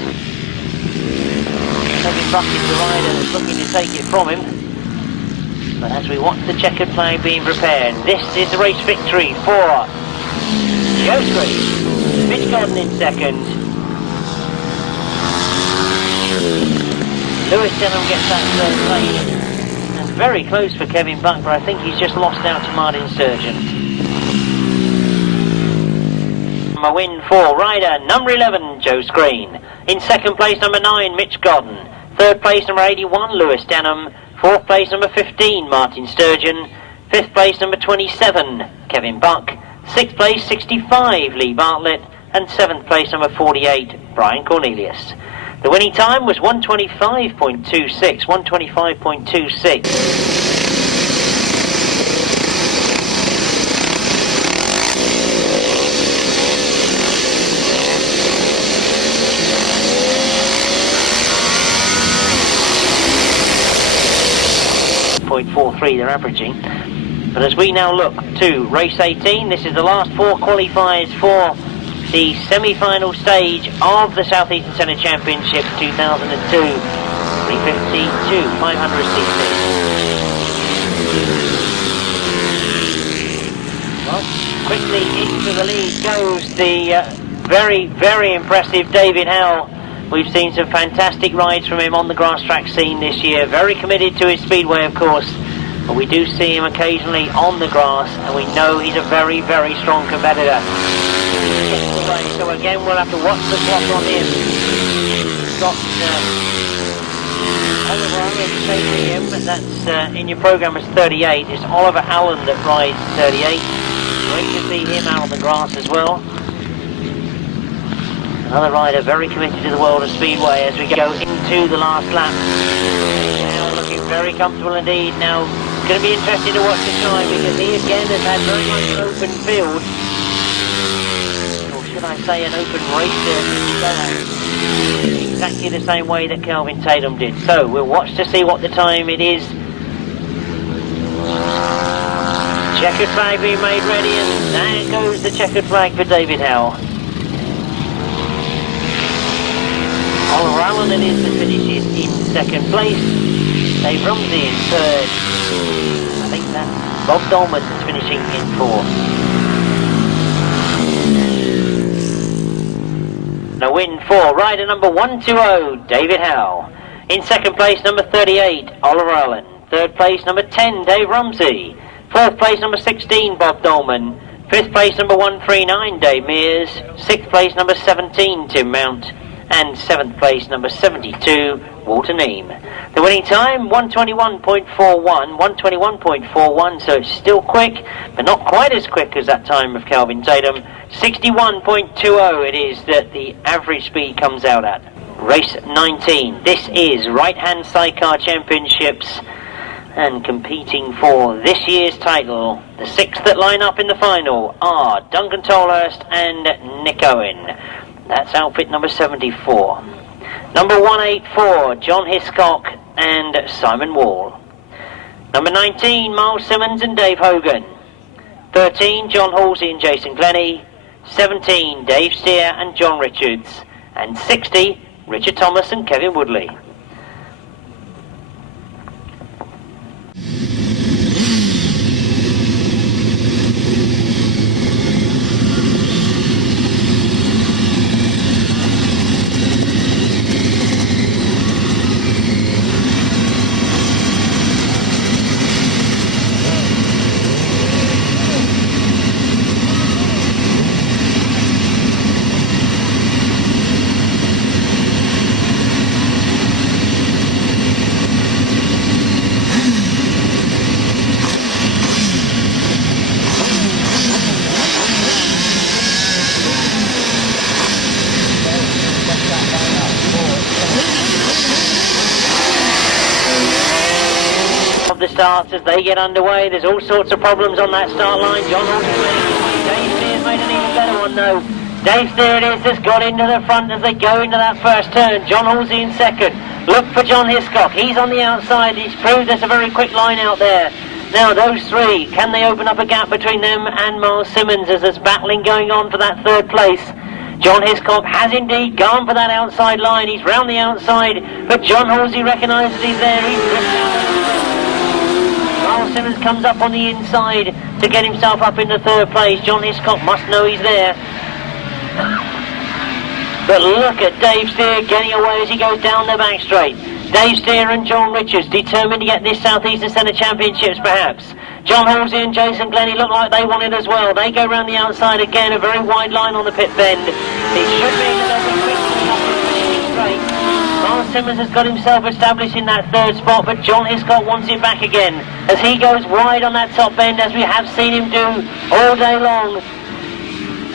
Kelvin Buck is the rider that's looking to take it from him. But as we watch the checkered flag being prepared, this is the race victory for Joe Screen. Mitch Gordon in second. Lewis Denham gets that third place. And very close for Kelvin Buck, but I think he's just lost out to Martin Sturgeon. A win for rider number 11, Joe Screen. In second place, number 9, Mitch Gordon. Third place, number 81, Lewis Denham. Fourth place, number 15, Martin Sturgeon. Fifth place, number 27, Kelvin Buck. Sixth place, 65, Lee Bartlett. And seventh place, number 48, Brian Cornelius. The winning time was 125.26, 125.26. 0.43 they're averaging. But as we now look to race 18, this is the last four qualifiers for the semi-final stage of the South Eastern Centre Championship 2002, 350 to 500cc. Well, quickly into the lead goes the very, very impressive David Howe. We've seen some fantastic rides from him on the grass track scene this year. Very committed to his speedway, of course. But we do see him occasionally on the grass, and we know he's a very, very strong competitor. So again, we'll have to watch the clock on him. He's got Oliver Allen chasing him, and that's in your programme as 38. It's Oliver Allen that rides 38. Great to see him out on the grass as well. Another rider very committed to the world of speedway as we go into the last lap. Now looking very comfortable indeed. Now it's going to be interesting to watch the time because he again has had very much an open field. Or should I say an open race surface. Exactly the same way that Kelvin Tatum did. So we'll watch to see what the time it is. Checkered flag being made ready, and there goes the checkered flag for David Howe. Oliver Allen it is that finishes in second place. Dave Rumsey in third. I think that's Bob Dolman that's finishing in fourth. And a win for rider number 120, David Howe. In second place, number 38, Oliver Allen. Third place, number 10, Dave Rumsey. Fourth place, number 16, Bob Dolman. Fifth place, number 139, Dave Mears. Sixth place, number 17, Tim Mount. And seventh place, number 72, Walter Neame. The winning time, 121.41, so it's still quick, but not quite as quick as that time of Kelvin Tatum. 61.20 it is that the average speed comes out at. Race 19, this is right-hand sidecar championships, and competing for this year's title, the six that line up in the final are Duncan Tolhurst and Nick Owen. That's outfit number 74. Number 184, John Hiscock and Symon Wall. Number 19, Myles Simmons and Dave Hogan. 13, John Halsey and Jason Glenie. 17, Dave Steer and John Richards. And 60, Richard Thomas and Kevin Woodley. starts as they get underway. There's all sorts of problems on that start line. John Halsey Dave Steer's made an even better one though. Dave Steer it is that's got into the front as they go into that first turn. John Halsey in second. Look for John Hiscock. He's on the outside. He's proved there's a very quick line out there. Now those three, can they open up a gap between them and Myles Simmons as there's battling going on for that third place? John Hiscock has indeed gone for that outside line. He's round the outside, but John Halsey recognises he's there. Myles Simmons comes up on the inside to get himself up into third place. John Hiscock must know he's there. But look at Dave Steer getting away as he goes down the back straight. Dave Steer and John Richards determined to get this South Eastern Centre Championships perhaps. John Halsey and Jason Glenie look like they want it as well. They go round the outside again, a very wide line on the pit bend. It should be that they'll be quick straight. Myles Simmons has got himself established in that third spot, but John Hiscock wants it back again as he goes wide on that top bend, as we have seen him do all day long.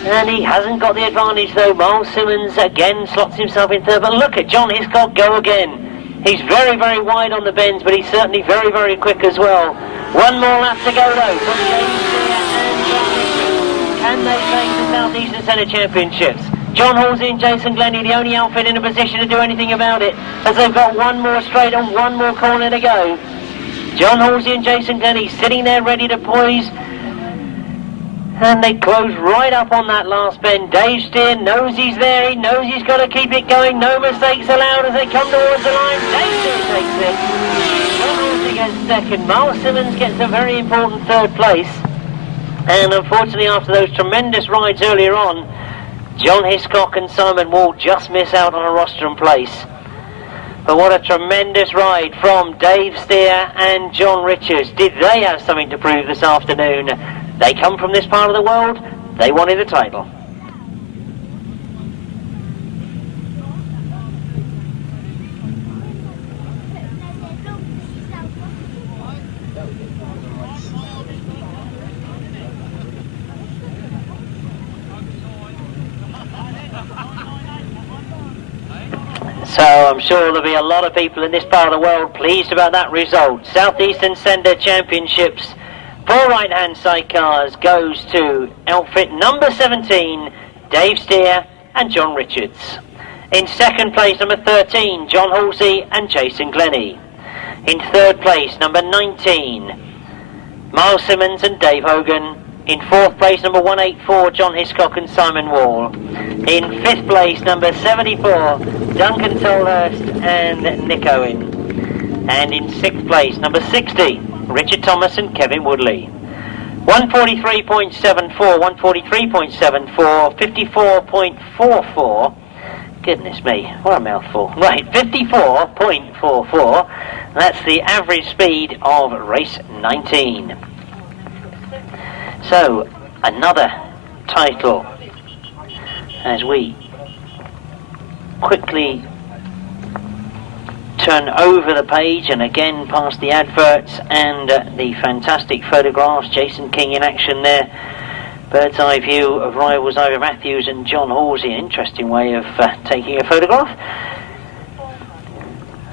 And he hasn't got the advantage though. Myles Simmons again slots himself in third, but look at John Hiscock go again. He's very, very wide on the bends, but he's certainly very, very quick as well. One more lap to go though from James Steer and John Richards. Can they take the South Eastern Centre Championships? John Halsey and Jason Glenie, the only outfit in a position to do anything about it, as they've got one more straight and one more corner to go. John Halsey and Jason Glenie sitting there ready to poise. And they close right up on that last bend. Dave Steer knows he's there. He knows he's got to keep it going. No mistakes allowed as they come towards the line. Dave Steer takes it. John Halsey gets second. Myles Simmons gets a very important third place. And unfortunately, after those tremendous rides earlier on, John Hiscock and Symon Wall just miss out on a rostrum place. But what a tremendous ride from Dave Steer and John Richards. Did they have something to prove this afternoon? They come from this part of the world, they wanted the title. So I'm sure there'll be a lot of people in this part of the world pleased about that result. South Eastern Centre Championships for right-hand sidecars goes to outfit number 17, Dave Steer and John Richards. In second place, number 13, John Halsey and Jason Glenie. In third place, number 19, Myles Simmons and Dave Hogan. In fourth place, number 184, John Hiscock and Symon Wall. In fifth place, number 74, Duncan Tolhurst and Nicky Owen. And in sixth place, number 60, Richard Thomas and Kevin Woodley. 143.74, 143.74, 54.44. Goodness me, what a mouthful. Right, 54.44. That's the average speed of race 19. So, another title as we quickly turn over the page and again past the adverts and the fantastic photographs. Jason King in action there. Bird's eye view of rivals Ivor Matthews and John Halsey. An interesting way of taking a photograph.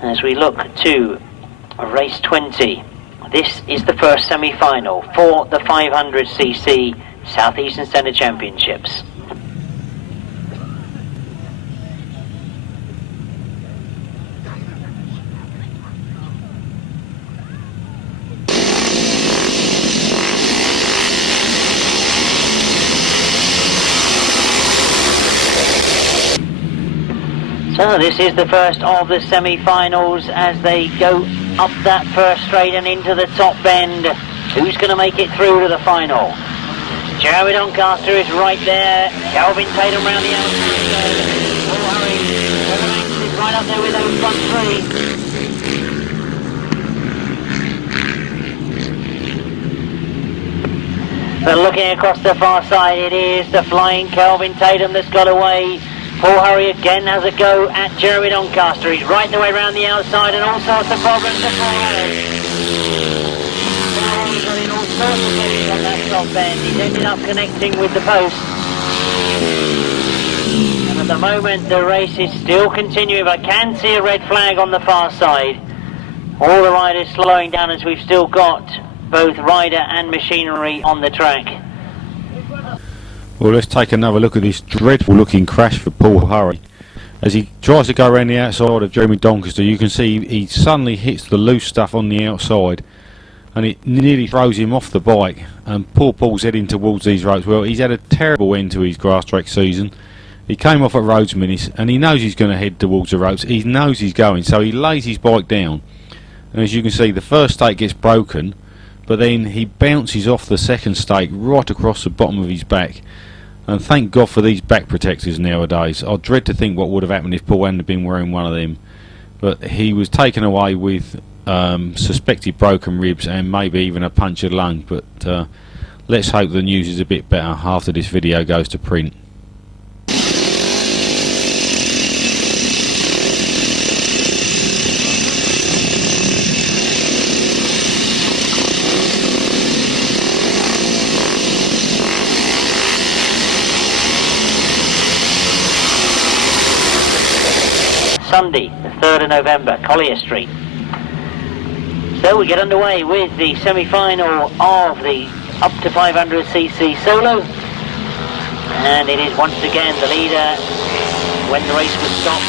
As we look to race 20. This is the first semi-final for the 500cc South Eastern Centre Championships. So this is the first of the semi-finals as they go up that first straight and into the top bend. Who's going to make it through to the final? Jeremy Doncaster is right there. Kelvin Tatum round the outside. Paul Hurry is right up there with those front three. But looking across the far side, it is the flying Kelvin Tatum that's got away. Paul Hurry again has a go at Jeremy Doncaster. He's right the way around the outside and all sorts of problems to Paul Hurry. Paul Hurry's got in all sorts of problems on that top bend. He's ended up connecting with the post. And at the moment the race is still continuing. I can see a red flag on the far side. All the riders slowing down as we've still got both rider and machinery on the track. Well, let's take another look at this dreadful looking crash for Paul Hurry. As he tries to go around the outside of Jeremy Doncaster, you can see he suddenly hits the loose stuff on the outside and it nearly throws him off the bike, and poor Paul's heading towards these ropes. Well, he's had a terrible end to his Grasstrack season. He came off at Rhodes Minutes and he knows he's going to head towards the ropes. He knows he's going, so he lays his bike down, and as you can see, the first stake gets broken, but then he bounces off the second stake right across the bottom of his back. And thank God for these back protectors nowadays. I dread to think what would have happened if Paul hadn't been wearing one of them. But he was taken away with suspected broken ribs and maybe even a punctured lung. But let's hope the news is a bit better after this video goes to print. Sunday, the 3rd of November, Collier Street. So we get underway with the semi-final of the up to 500cc solo, and it is once again the leader when the race was stopped.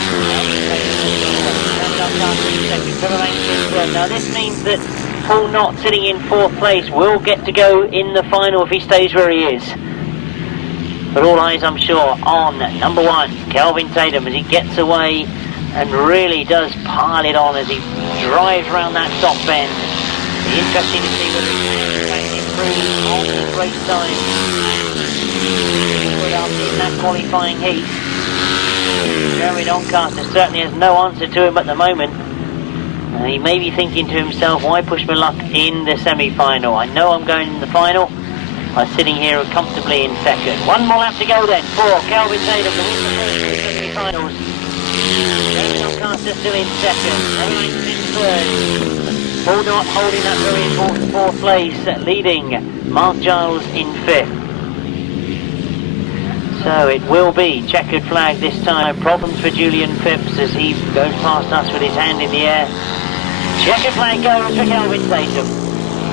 Now this means that Paul Knott, sitting in 4th place, will get to go in the final if he stays where he is. But all eyes, I'm sure, on number 1, Kelvin Tatum, as he gets away and really does pile it on as he drives around that top bend. It'll be interesting to see whether he can improve on his race time in that qualifying heat. Jeremy Doncaster certainly has no answer to him at the moment. He may be thinking to himself, why push my luck in the semi-final? I know I'm going in the final. I'm sitting here comfortably in 2nd. One more lap to go then for Kelvin Tatum to win the first semi-finals. Jeremy Doncaster still in 2nd, Everlane in 3rd. Paul Knott holding that very important 4th place, leading Mark Giles in 5th. So it will be checkered flag this time. Problems for Julian Phipps as he goes past us with his hand in the air. Checkered flag goes for Kelvin Tatum.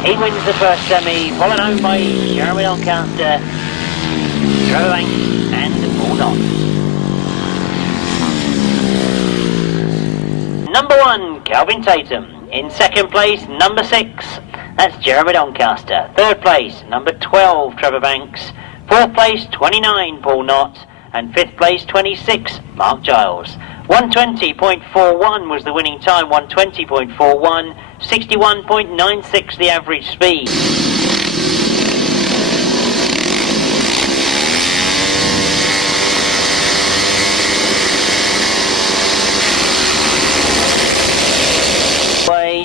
He wins the first semi, followed home by Jeremy Doncaster, Everlane and Paul Knott. Number 1, Kelvin Tatum. In 2nd place, number 6, that's Jeremy Doncaster. 3rd place, number 12, Trevor Banks. 4th place, 29, Paul Knott. And 5th place, 26, Mark Giles. 120.41 was the winning time, 120.41, 61.96 the average speed.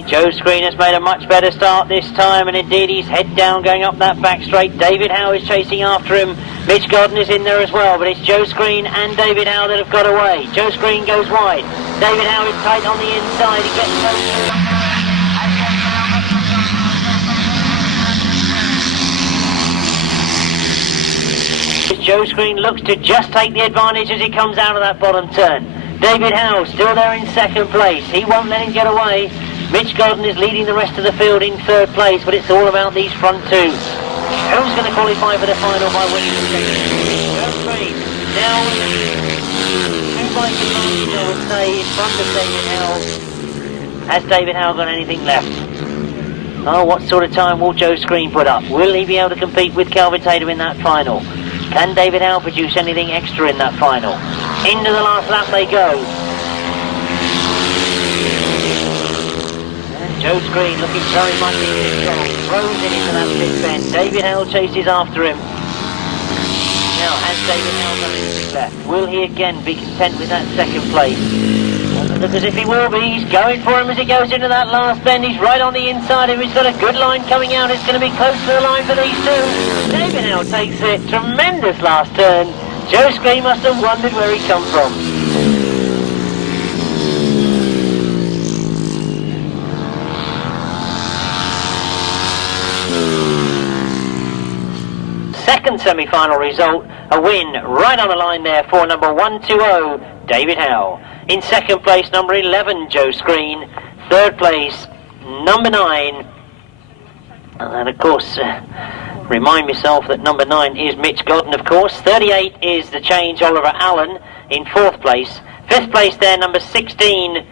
Joe Screen has made a much better start this time, and indeed he's head down going up that back straight. David Howe is chasing after him. Mitch Godden is in there as well, but it's Joe Screen and David Howe that have got away. Joe Screen goes wide. David Howe is tight on the inside. He gets close. Joe Screen looks to just take the advantage as he comes out of that bottom turn. David Howe still there in 2nd place. He won't let him get away. Mitch Godden is leading the rest of the field in 3rd place, but it's all about these front two. Who's going to qualify for the final by winning the second? Now, 2 bikes advantage, I would say, in front of David Howe. Has David Howe got anything left? Oh, what sort of time will Joe Screen put up? Will he be able to compete with Kelvin Tatum in that final? Can David Howe produce anything extra in that final? Into the last lap they go. Joe Screen looking very much in control, throws it into that pit bend. David Howe chases after him. Now, has David Howe got anything left? Will he again be content with that 2nd place? Doesn't look as if he will be. He's going for him as he goes into that last bend. He's right on the inside of him. He's got a good line coming out. It's going to be close to the line for these two. David Howe takes it. Tremendous last turn. Joe Screen must have wondered where he'd come from. Second semi-final result, a win right on the line there for number 120, David Howe. In 2nd place, number 11, Joe Screen. 3rd place, number 9. And of course, remind myself that number 9 is Mitch Godden, of course. 38 is the change, Oliver Allen, in 4th place. 5th place there, number 16.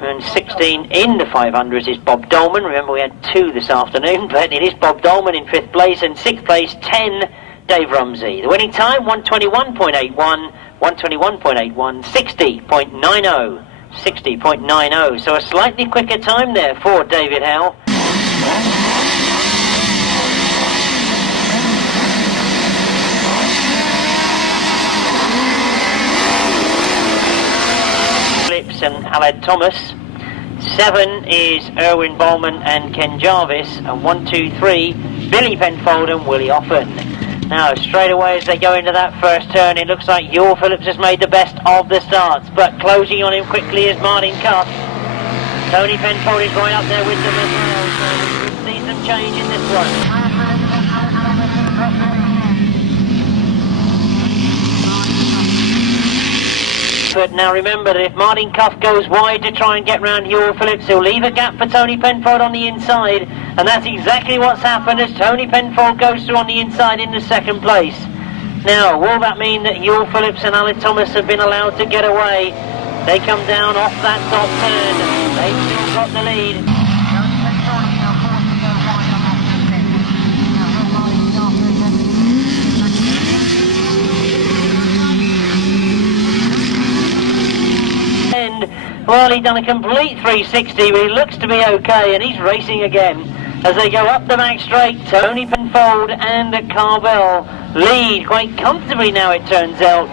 And 16 in the 500s is Bob Dolman. Remember, we had 2 this afternoon, but it is Bob Dolman in 5th place. And 6th place, 10, Dave Rumsey. The winning time, 121.81, 121.81, 60.90. 60.90. So a slightly quicker time there for David Howe. And Aled Thomas. 7 is Erwin Bowman and Ken Jarvis, and 1, 2, 3 Billy Penfold and Willie Offen. Now straight away as they go into that first turn, it looks like Ewell Phillips has made the best of the starts, but closing on him quickly is Martin Cuff. Tony Penfold is right up there with them as well, so we could see some change in this one. But now remember that if Martin Cuff goes wide to try and get round Ewell Phillips, he'll leave a gap for Tony Penfold on the inside, and that's exactly what's happened as Tony Penfold goes through on the inside in the 2nd place. Now, will that mean that Ewell Phillips and Aled Thomas have been allowed to get away? They come down off that top turn. They've still got the lead. Well, he's done a complete 360, but he looks to be okay, and he's racing again. As they go up the back straight, Tony Penfold and Carvel lead quite comfortably now, it turns out,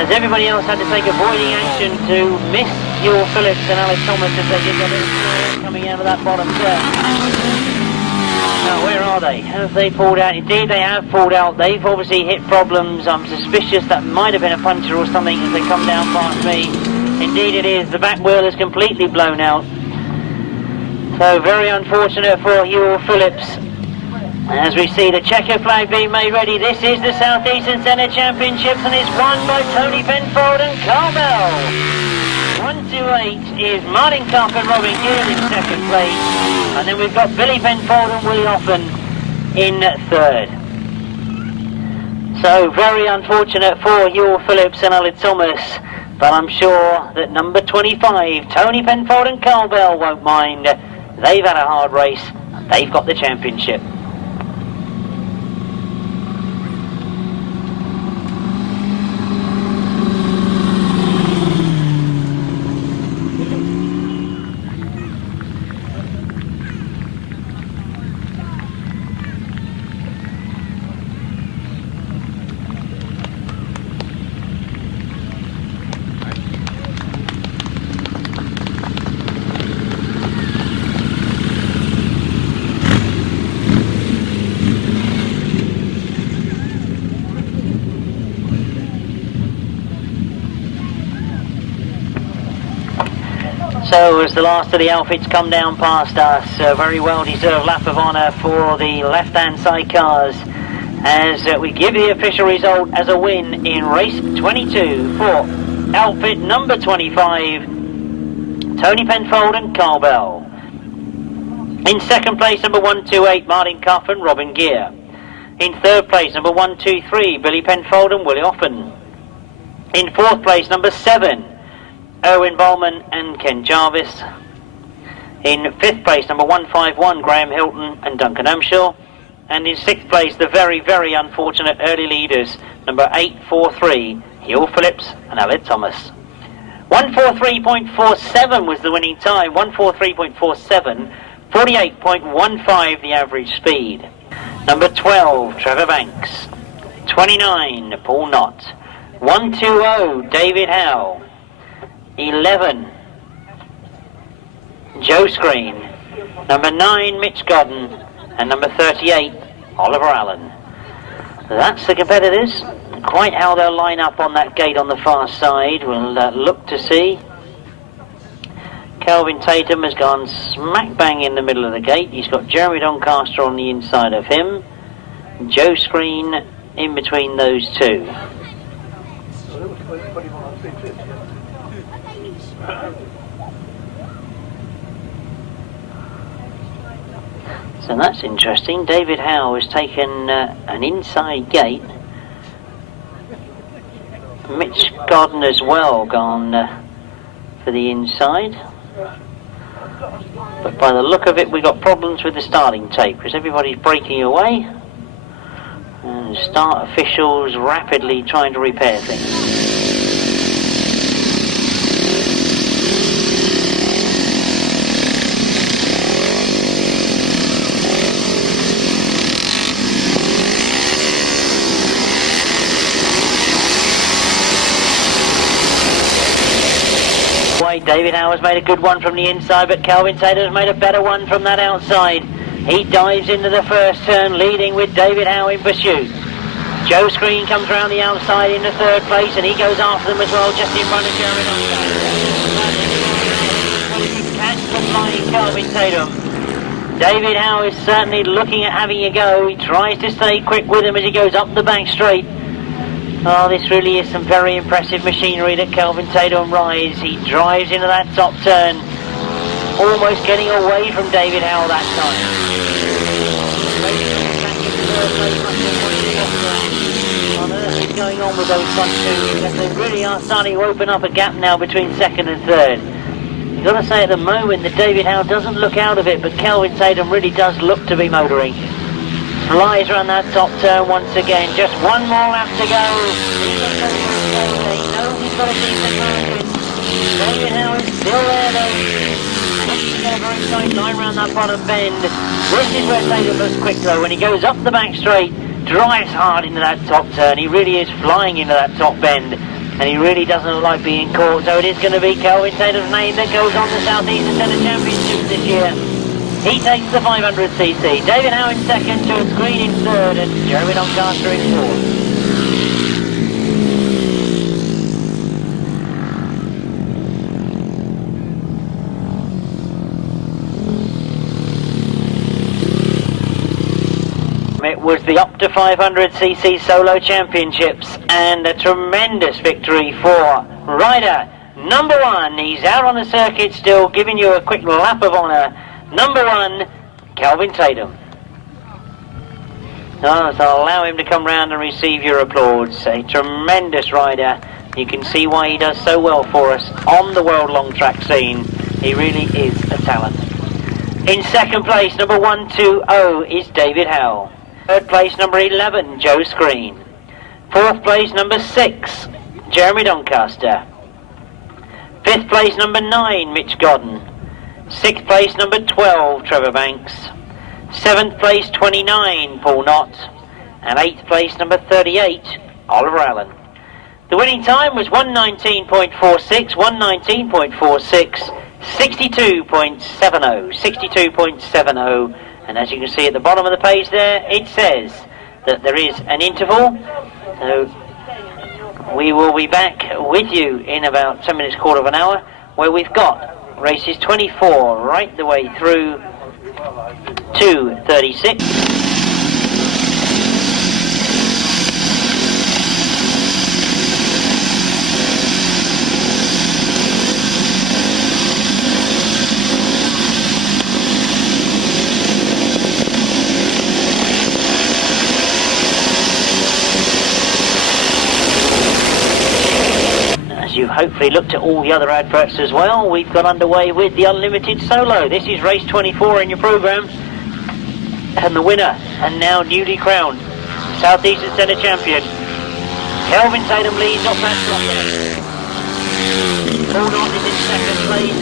as everybody else had to take avoiding action to miss Ewell Phillips and Aled Thomas as they did get it coming out of that bottom turn. Now, where are they? Have they pulled out? Indeed, they have pulled out. They've obviously hit problems. I'm suspicious that might have been a puncture or something as they come down past me. Indeed it is. The back wheel is completely blown out. So very unfortunate for Ewell Phillips. As we see the checker flag being made ready, this is the South Eastern Centre Championships, and it's won by Tony Penfold and Carmel. 1, 2, 8 is Martin Cuff and Robin Gill in 2nd place. And then we've got Billy Penfold and Willie Offen in 3rd. So very unfortunate for Ewell Phillips and Aled Thomas. But I'm sure that number 25, Tony Penfold and Carl Bell won't mind. They've had a hard race, and they've got the championship. So as the last of the outfits come down past us, a very well deserved lap of honour for the left-hand sidecars as we give the official result as a win in race 22 for outfit number 25, Tony Penfold and Carl Bell. In 2nd place, number 128, Martin Cuff and Robin Gear. In 3rd place, number 123, Billy Penfold and Willie Offen. In 4th place, number 7, Erwin Bowman and Ken Jarvis. In 5th place, number 151, Graham Hilton and Duncan Amshaw. And in 6th place, the very, very unfortunate early leaders, number 843, Ewell Phillips and Aled Thomas. 143.47 was the winning time, 143.47, 48.15 the average speed. Number 12, Trevor Banks. 29, Paul Knott. 120, David Howe. 11, Joe Screen. Number 9, Mitch Godden. And number 38, Oliver Allen. That's the competitors. Quite how they'll line up on that gate on the far side, we'll look to see. Kelvin Tatum has gone smack bang in the middle of the gate. He's got Jeremy Doncaster on the inside of him. Joe Screen in between those two. So that's interesting. David Howe has taken an inside gate. Mitch Godden as well gone for the inside. But by the look of it, we've got problems with the starting tape because everybody's breaking away. And start officials rapidly trying to repair things. David Howe has made a good one from the inside, but Kelvin Tatum has made a better one from that outside. He dives into the first turn, leading with David Howe in pursuit. Joe Screen comes around the outside into third place, and he goes after them as well, just in front of Jeremy Doncaster. Catch the flying Kelvin Tatum. David Howe is certainly looking at having a go. He tries to stay quick with him as he goes up the back straight. Oh, this really is some very impressive machinery that Kelvin Tatum rides. He drives into that top turn, almost getting away from David Howe that time. What on earth is going on with those front two? Because they really are starting to open up a gap now between second and third. You've got to say at the moment that David Howe doesn't look out of it, but Kelvin Tatum really does look to be motoring. Flies around that top turn once again. Just one more lap to go. He knows he's got a decent margin. David Howe is still there though. He's got a very tight line around that bottom bend. This is where Tatum looks quick though. When he goes up the back straight, drives hard into that top turn. He really is flying into that top bend. And he really doesn't look like being caught. So it is going to be Kelvin Tatum's name that goes on the South Eastern Centre Championships this year. He takes the 500cc. David Howe in second, Joe Screen in third, and Jeremy Doncaster in fourth. It was the up to 500cc solo championships, and a tremendous victory for rider number one. He's out on the circuit still, giving you a quick lap of honour. Number one, Kelvin Tatum. Oh, so I'll allow him to come round and receive your applause. A tremendous rider. You can see why he does so well for us on the world long track scene. He really is a talent. In second place, number 120 is David Howe. Third place, number 11, Joe Screen. Fourth place, number 6, Jeremy Doncaster. Fifth place, number 9, Mitch Godden. Sixth place, number 12, Trevor Banks. Seventh place, 29, Paul Knott. And eighth place, number 38, Oliver Allen. The winning time was 1:19.46, 1:19.46, 62.70, and as you can see at the bottom of the page there, it says that there is an interval. So we will be back with you in about 10 minutes, quarter of an hour, where we've got races 24 right the way through to 36. You've hopefully looked at all the other adverts as well. We've got underway with the Unlimited Solo. This is race 24 in your programme. And the winner, and now newly crowned South Eastern Centre champion, Kelvin Tatum leads off that slot there. Paul Knott is in second place.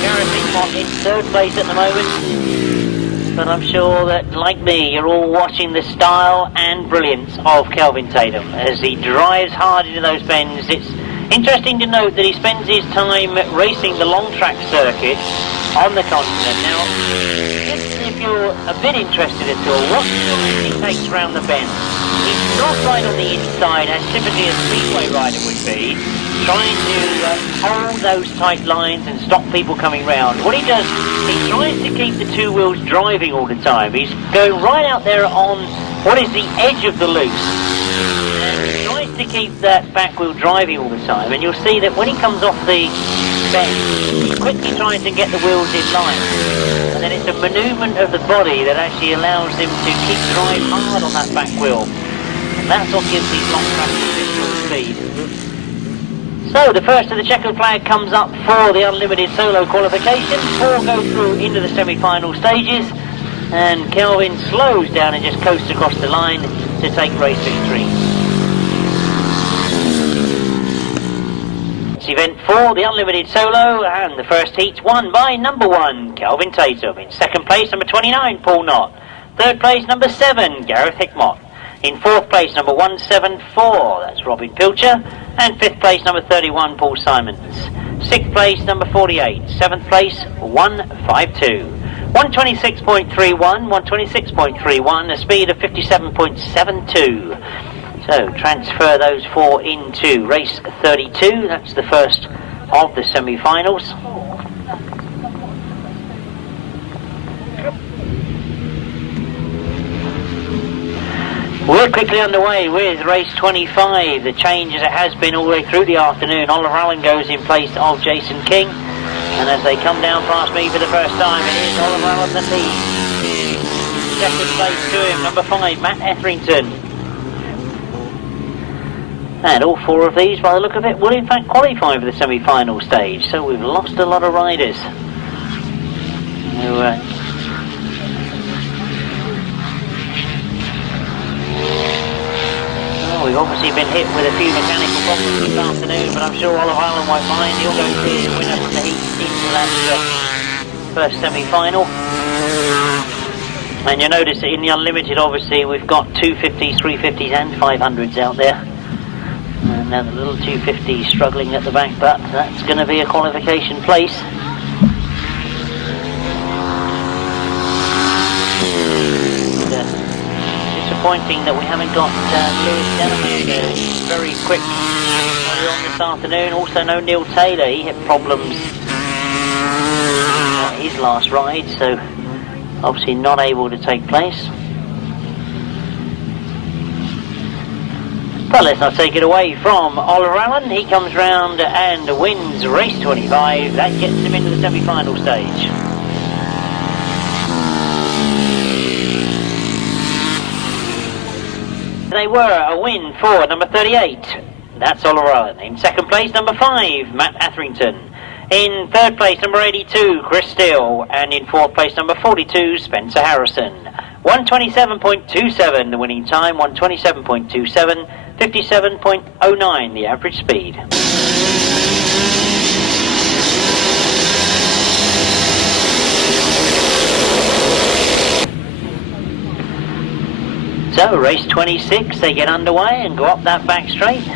Gareth Hickmott in third place at the moment. But I'm sure that, like me, you're all watching the style and brilliance of Kelvin Tatum as he drives hard into those bends. It's interesting to note that he spends his time racing the long track circuit on the continent. Now, if you're a bit interested at all, what he takes around the bend, he's not right on the inside as typically a speedway rider would be, trying to hold those tight lines and stop people coming round. What he does, he tries to keep the two wheels driving all the time. He's going right out there on what is the edge of the loose. To keep that back wheel driving all the time, and you'll see that when he comes off the bend. He's quickly trying to get the wheels in line. And then it's a manoeuvement of the body that actually allows him to keep drive hard on that back wheel. And that's what gives these long tracks additional speed. So the first of the checkered flag comes up for the unlimited solo qualification. 4 go through into the semi-final stages. And Kelvin slows down and just coasts across the line to take race victory. Event 4, the unlimited solo, and the first heat won by number 1, Kelvin Tatum. In second place, number 29, Paul Knott. Third place, number 7, Gareth Hickmott. In fourth place, number 174, that's Robin Pilcher. And fifth place, number 31, Paul Symonds. Sixth place, number 48. Seventh place, 152. 126.31, a speed of 57.72. So transfer those 4 into race 32. That's the first of the semi-finals. We're quickly underway with race 25. The change as it has been all the way through the afternoon. Oliver Allen goes in place of Jason King. And as they come down past me for the first time, it is Oliver Allen that leads. Second place to him, number 5, Matt Etherington. And all 4 of these, by the look of it, will in fact qualify for the semi-final stage. So we've lost a lot of riders. We've obviously been hit with a few mechanical problems this afternoon, but I'm sure Oliver Allen won't mind. He'll go through the winner from the heat into that first semi-final. And you'll notice that in the unlimited, obviously, we've got 250s, 350s and 500s out there. And now the little 250 struggling at the back, but that's going to be a qualification place. Disappointing that we haven't got Lewis Denham out there. He's very quick earlier on this afternoon. Also no Neil Taylor. He hit problems at his last ride, so obviously not able to take place. But let's not take it away from Oliver Allen. He comes round and wins race 25. That gets him into the semi-final stage. They were a win for number 38. That's Oliver Allen. In second place, number 5, Matt Etherington. In third place, number 82, Chris Steele. And in fourth place, number 42, Spencer Harrison. 127.27 the winning time, 127.27, 57.09 the average speed. So race 26, they get underway and go up that back straight.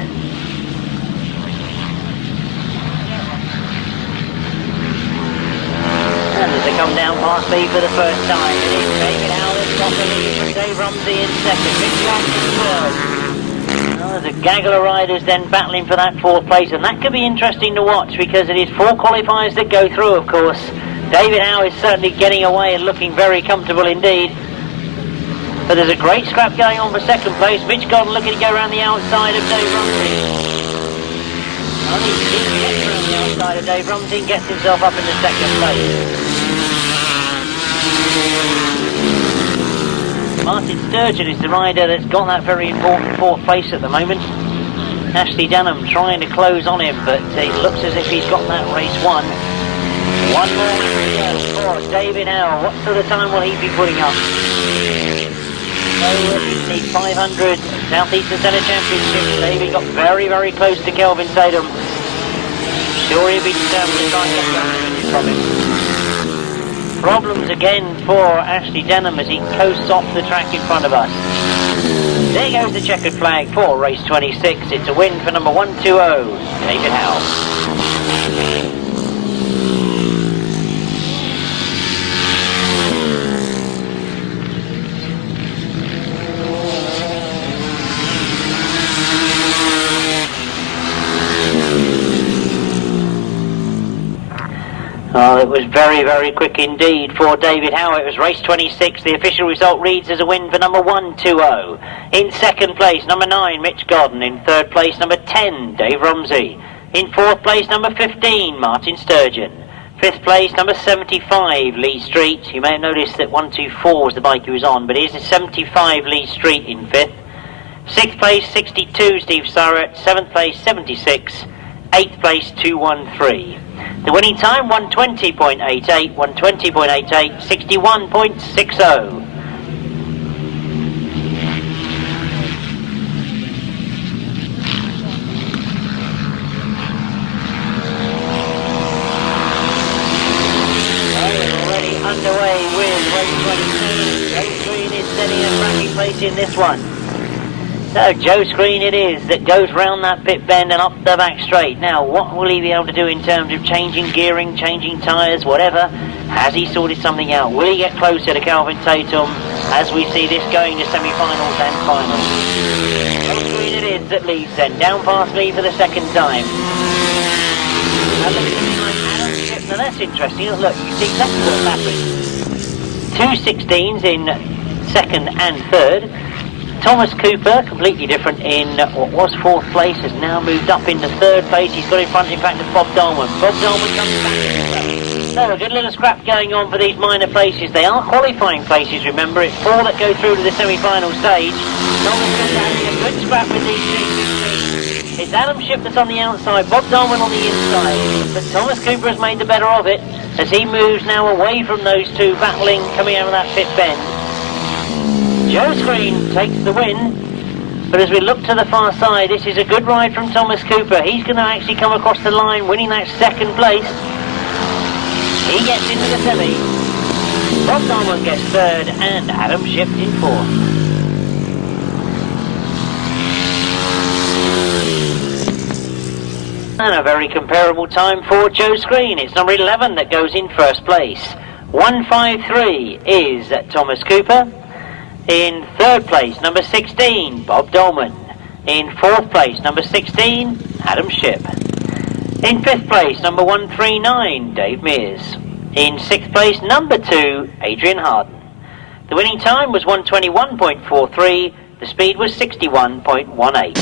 And as they come down past me for the first time, it is David Howe that's got the lead from Dave Rumsey in second, Mick Turrell in third. There's a gaggle of riders then battling for that fourth place, and that could be interesting to watch because it is 4 qualifiers that go through, of course. David Howe is certainly getting away and looking very comfortable indeed. But there's a great scrap going on for second place. Mitch Godden looking to go around the outside of Dave Rumsey. Well, he gets around the outside of Dave Rumsey and gets himself up in the second place. Martin Sturgeon is the rider that's got that very important fourth place at the moment. Ashley Denham trying to close on him, but it looks as if he's got that race won. One more for David Howe. What sort of time will he be putting up? So the 500 Southeastern Centre Championship. David got very, very close to Kelvin Tatum. Sure he'll be determined to try and get the from him. Problems again for Ashley Denham as he coasts off the track in front of us. There goes the checkered flag for race 26. It's a win for number 120, David Howe. Oh, it was very, very quick indeed for David Howe. It was race 26. The official result reads as a win for number 120. In second place, number 9, Mitch Godden. In third place, number 10, Dave Rumsey. In 4th place, number 15, Martin Sturgeon. 5th place, number 75, Lee Street. You may have noticed that 124 was the bike he was on, but it is a 75 Lee Street in 5th. 6th place, 62, Steve Surratt. 7th place, 76. 8th place, 213. The winning time, 120.88, 120.88, 61.60. Underway with race 27. Joe Screen is setting a cracking place in this one. So Joe Screen it is that goes round that pit bend and up the back straight. Now what will he be able to do in terms of changing gearing, changing tyres, whatever? Has he sorted something out? Will he get closer to Kelvin Tatum as we see this going to semi-finals and finals? Joe Screen it is that leads then, down past Lee for the second time. And look at the behind Adam Ship. Now that's interesting. Look, you see exactly what's happened. 2 16s in 2nd and 3rd. Thomas Cooper, completely different in what was 4th place, has now moved up into 3rd place. He's got in front, in fact, of Bob Dolman. Bob Dolman comes back. So a good little scrap going on for these minor places. They are qualifying places, remember. It's 4 that go through to the semi-final stage. Thomas Cooper having a good scrap with these things. It's Adam Ship that's on the outside, Bob Dolman on the inside. But Thomas Cooper has made the better of it as he moves now away from those two battling, coming out of that pit bend. Joe Screen takes the win, but as we look to the far side, this is a good ride from Thomas Cooper. He's going to actually come across the line, winning that 2nd place. He gets into the semi. Bob Dolman gets 3rd, and Adam Ship in 4th. And a very comparable time for Joe Screen. It's number 11 that goes in 1st place. 153 is Thomas Cooper. In 3rd place, number 16, Bob Dolman. In 4th place, number 16, Adam Ship. In 5th place, number 139, Dave Mears. In 6th place, number 2, Adrian Harden. The winning time was 121.43. The speed was 61.18.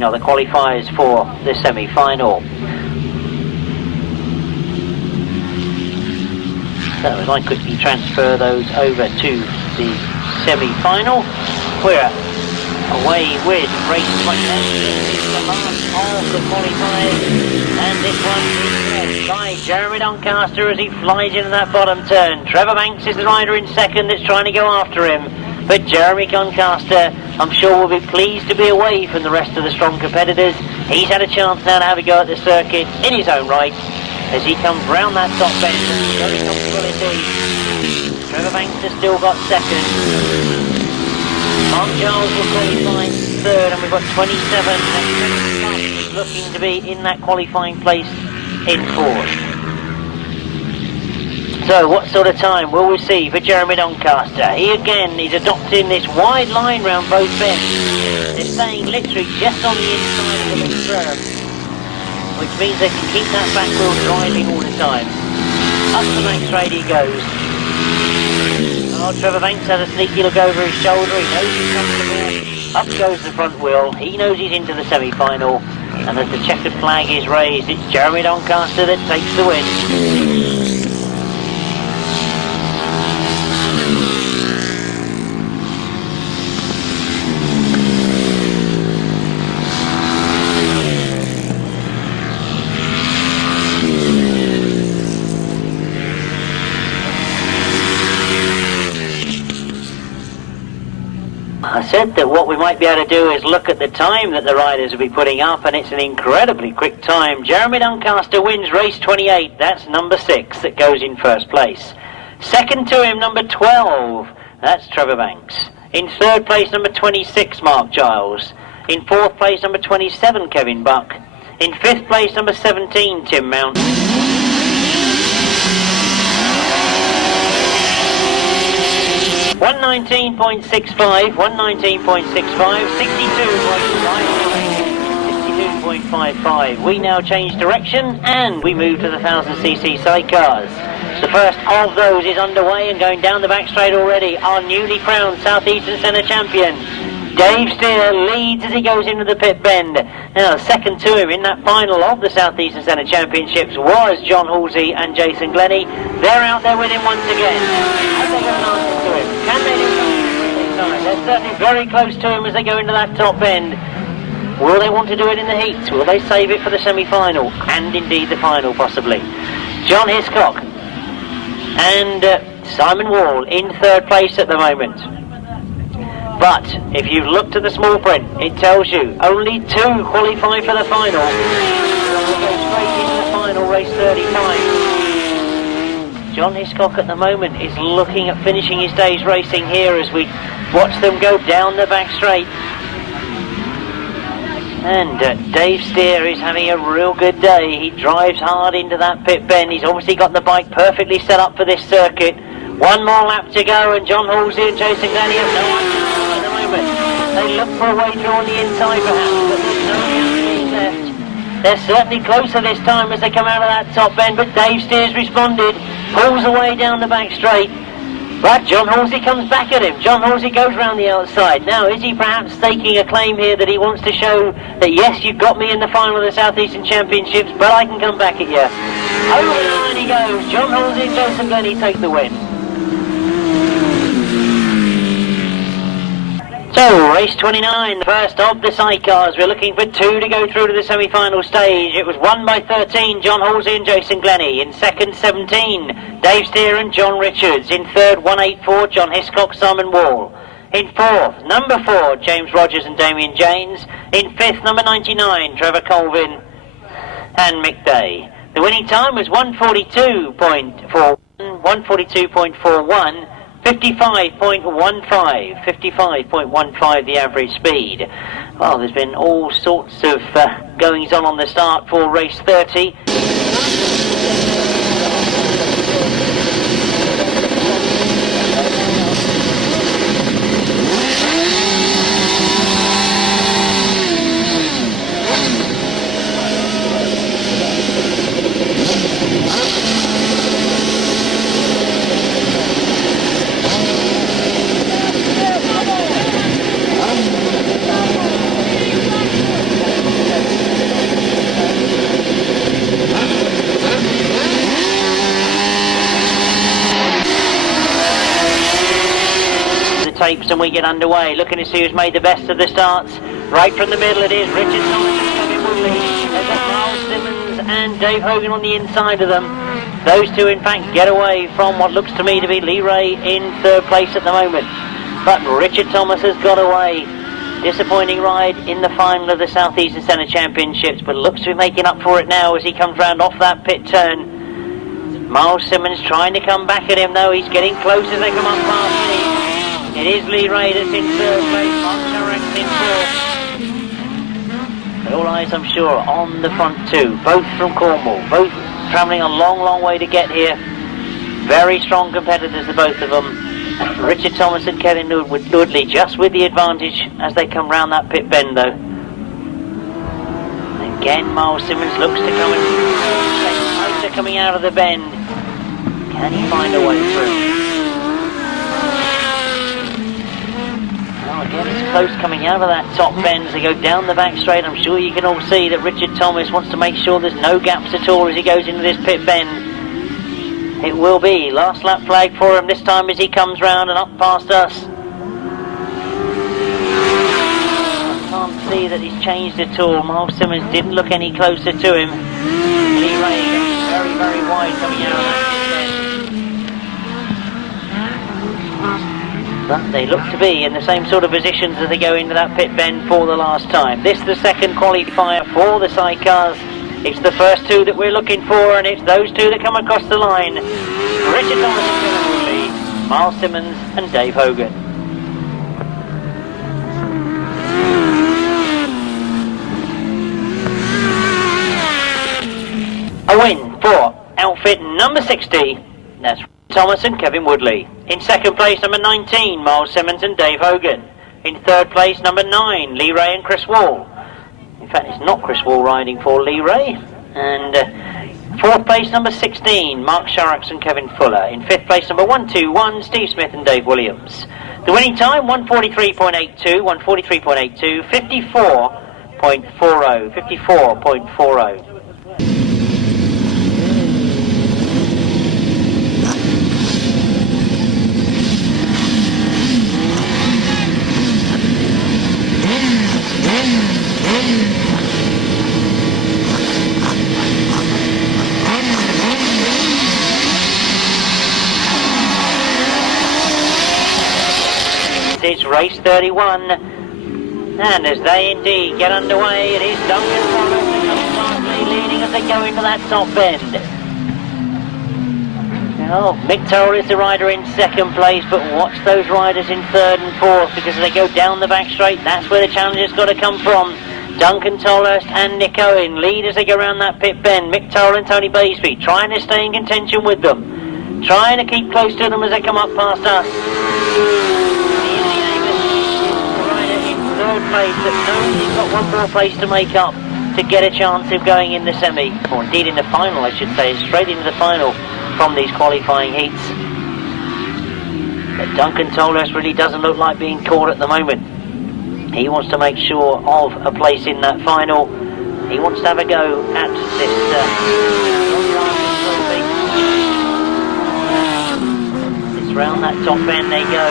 Are the qualifiers for the semi-final. So as I quickly transfer those over to the semi-final, we're away with race 28. This is the last of the qualifiers, and this one is led by Jeremy Doncaster as he flies into that bottom turn. Trevor Banks is the rider in 2nd that's trying to go after him. But Jeremy Doncaster, I'm sure, will be pleased to be away from the rest of the strong competitors. He's had a chance now to have a go at the circuit in his own right as he comes round that top bend and very comfortable indeed. Trevor Banks has still got 2nd. Mark Giles will qualify 3rd, and we've got 27. And is looking to be in that qualifying place in 4th. So what sort of time will we see for Jeremy Doncaster? He again is adopting this wide line round both bends. They're staying literally just on the inside of the little berm, which means they can keep that back wheel driving all the time. Up the back straight he goes. Oh, Trevor Banks has a sneaky look over his shoulder. He knows he's comfortable. Up goes the front wheel. He knows he's into the semi-final. And as the checkered flag is raised, it's Jeremy Doncaster that takes the win. I said that what we might be able to do is look at the time that the riders will be putting up, and it's an incredibly quick time. Jeremy Doncaster wins race 28. That's number 6 that goes in 1st place. 2nd to him, number 12. That's Trevor Banks. In 3rd place, number 26, Mark Giles. In 4th place, number 27, Kevin Buck. In 5th place, number 17, Tim Mount. 119.65, 62.55. We now change direction and we move to the 1000cc sidecars. The first of those is underway and going down the back straight already. Our newly crowned South Eastern Centre champion, Dave Steer leads as he goes into the pit bend. Now, second to him in that final of the South Eastern Centre Championships was John Halsey and Jason Glenie. They're out there with him once again. Are they going to answer to him? Can they do something this time? They're certainly very close to him as they go into that top bend. Will they want to do it in the heats? Will they save it for the semi-final? And indeed the final, possibly. John Hiscock and Symon Wall in third place at the moment. But if you've looked at the small print, it tells you only 2 qualify for the final. We'll go straight into the final, race 35. John Hiscock at the moment is looking at finishing his day's racing here as we watch them go down the back straight. And Dave Steer is having a real good day. He drives hard into that pit bend. He's obviously got the bike perfectly set up for this circuit. One more lap to go, and John Halsey and Jason Glenie have no answer at the moment. They look for a way through on the inside perhaps, but there's no answer left. They're certainly closer this time as they come out of that top bend, but Dave Steer's responded, pulls away down the back straight. But John Halsey comes back at him. John Halsey goes round the outside. Now, is he perhaps staking a claim here that he wants to show that, yes, you've got me in the final of the South Eastern Championships, but I can come back at you? Over the line he goes. John Halsey and Jason Glenie take the win. So, race 29, the first of the sidecars. We're looking for 2 to go through to the semi-final stage. It was won by 13, John Halsey and Jason Glenie. In second, 17, Dave Steer and John Richards. In third, 184, John Hiscock, Symon Wall. In fourth, number 4, James Rogers and Damien Janes. In fifth, number 99, Trevor Colvin and Mick Day. The winning time was 142.41, 55.15 the average speed. Well, there's been all sorts of goings on the start for race 30. Tapes and we get underway, looking to see who's made the best of the starts. Right from the middle it is Richard Thomas and Kevin Woodley. They've got Myles Simmons and Dave Hogan on the inside of them. Those two in fact get away from what looks to me to be Lee Ray in third place at the moment. But Richard Thomas has got away. Disappointing ride in the final of the South Eastern Centre Championships, but looks to be making up for it now as he comes round off that pit turn. Myles Simmons trying to come back at him though. He's getting close as they come up past me. It is Lee Ray that's in third place, Mark Sharrack's in fourth. But all eyes, I'm sure, on the front two, both from Cornwall, both travelling a long, long way to get here. Very strong competitors, the both of them. Richard Thomas and Kevin Woodley just with the advantage as they come round that pit bend, though. Again, Myles Simmons looks to come in closer coming out of the bend. Can he find a way through? Again, it's close coming out of that top bend as they go down the back straight. I'm sure you can all see that Richard Thomas wants to make sure there's no gaps at all as he goes into this pit bend. It will be last lap flag for him this time as he comes round and up past us. I can't see that he's changed at all. Myles Simmons didn't look any closer to him. Lee Ray very, very wide coming out of that pit bend. But they look to be in the same sort of positions as they go into that pit bend for the last time. This is the second qualifier for the sidecars. It's the first 2 that we're looking for, and it's those 2 that come across the line. Richard Thomas and Kevin Woodley, Myles Simmons and Dave Hogan. A win for outfit number 60. That's Thomas and Kevin Woodley. In second place, number 19, Myles Simmons and Dave Hogan. In third place, number 9, Lee Ray and Chris Wall. In fact, it's not Chris Wall riding for Lee Ray. And fourth place, number 16, Mark Sharracks and Kevin Fuller. In fifth place, number 121, Steve Smith and Dave Williams. The winning time, 1:43.82, 1:43.82, 54.40, 54.40. It's race 31, and as they indeed get underway, it is Duncan Tolhurst leading as they go into that top bend. Well, Mick Turrell is the rider in second place, but watch those riders in third and fourth, because as they go down the back straight, that's where the challenge has got to come from. Duncan Tolhurst and Nicky Owen lead as they go around that pit bend. Mick Turrell and Tony Baseby trying to stay in contention with them, trying to keep close to them as they come up past us. Third place, that knows he's got one more place to make up to get a chance of going in the semi, or indeed in the final I should say, straight into the final from these qualifying heats. But Duncan Tolhurst really doesn't look like being caught at the moment. He wants to make sure of a place in that final. He wants to have a go at this it's round that top end they go.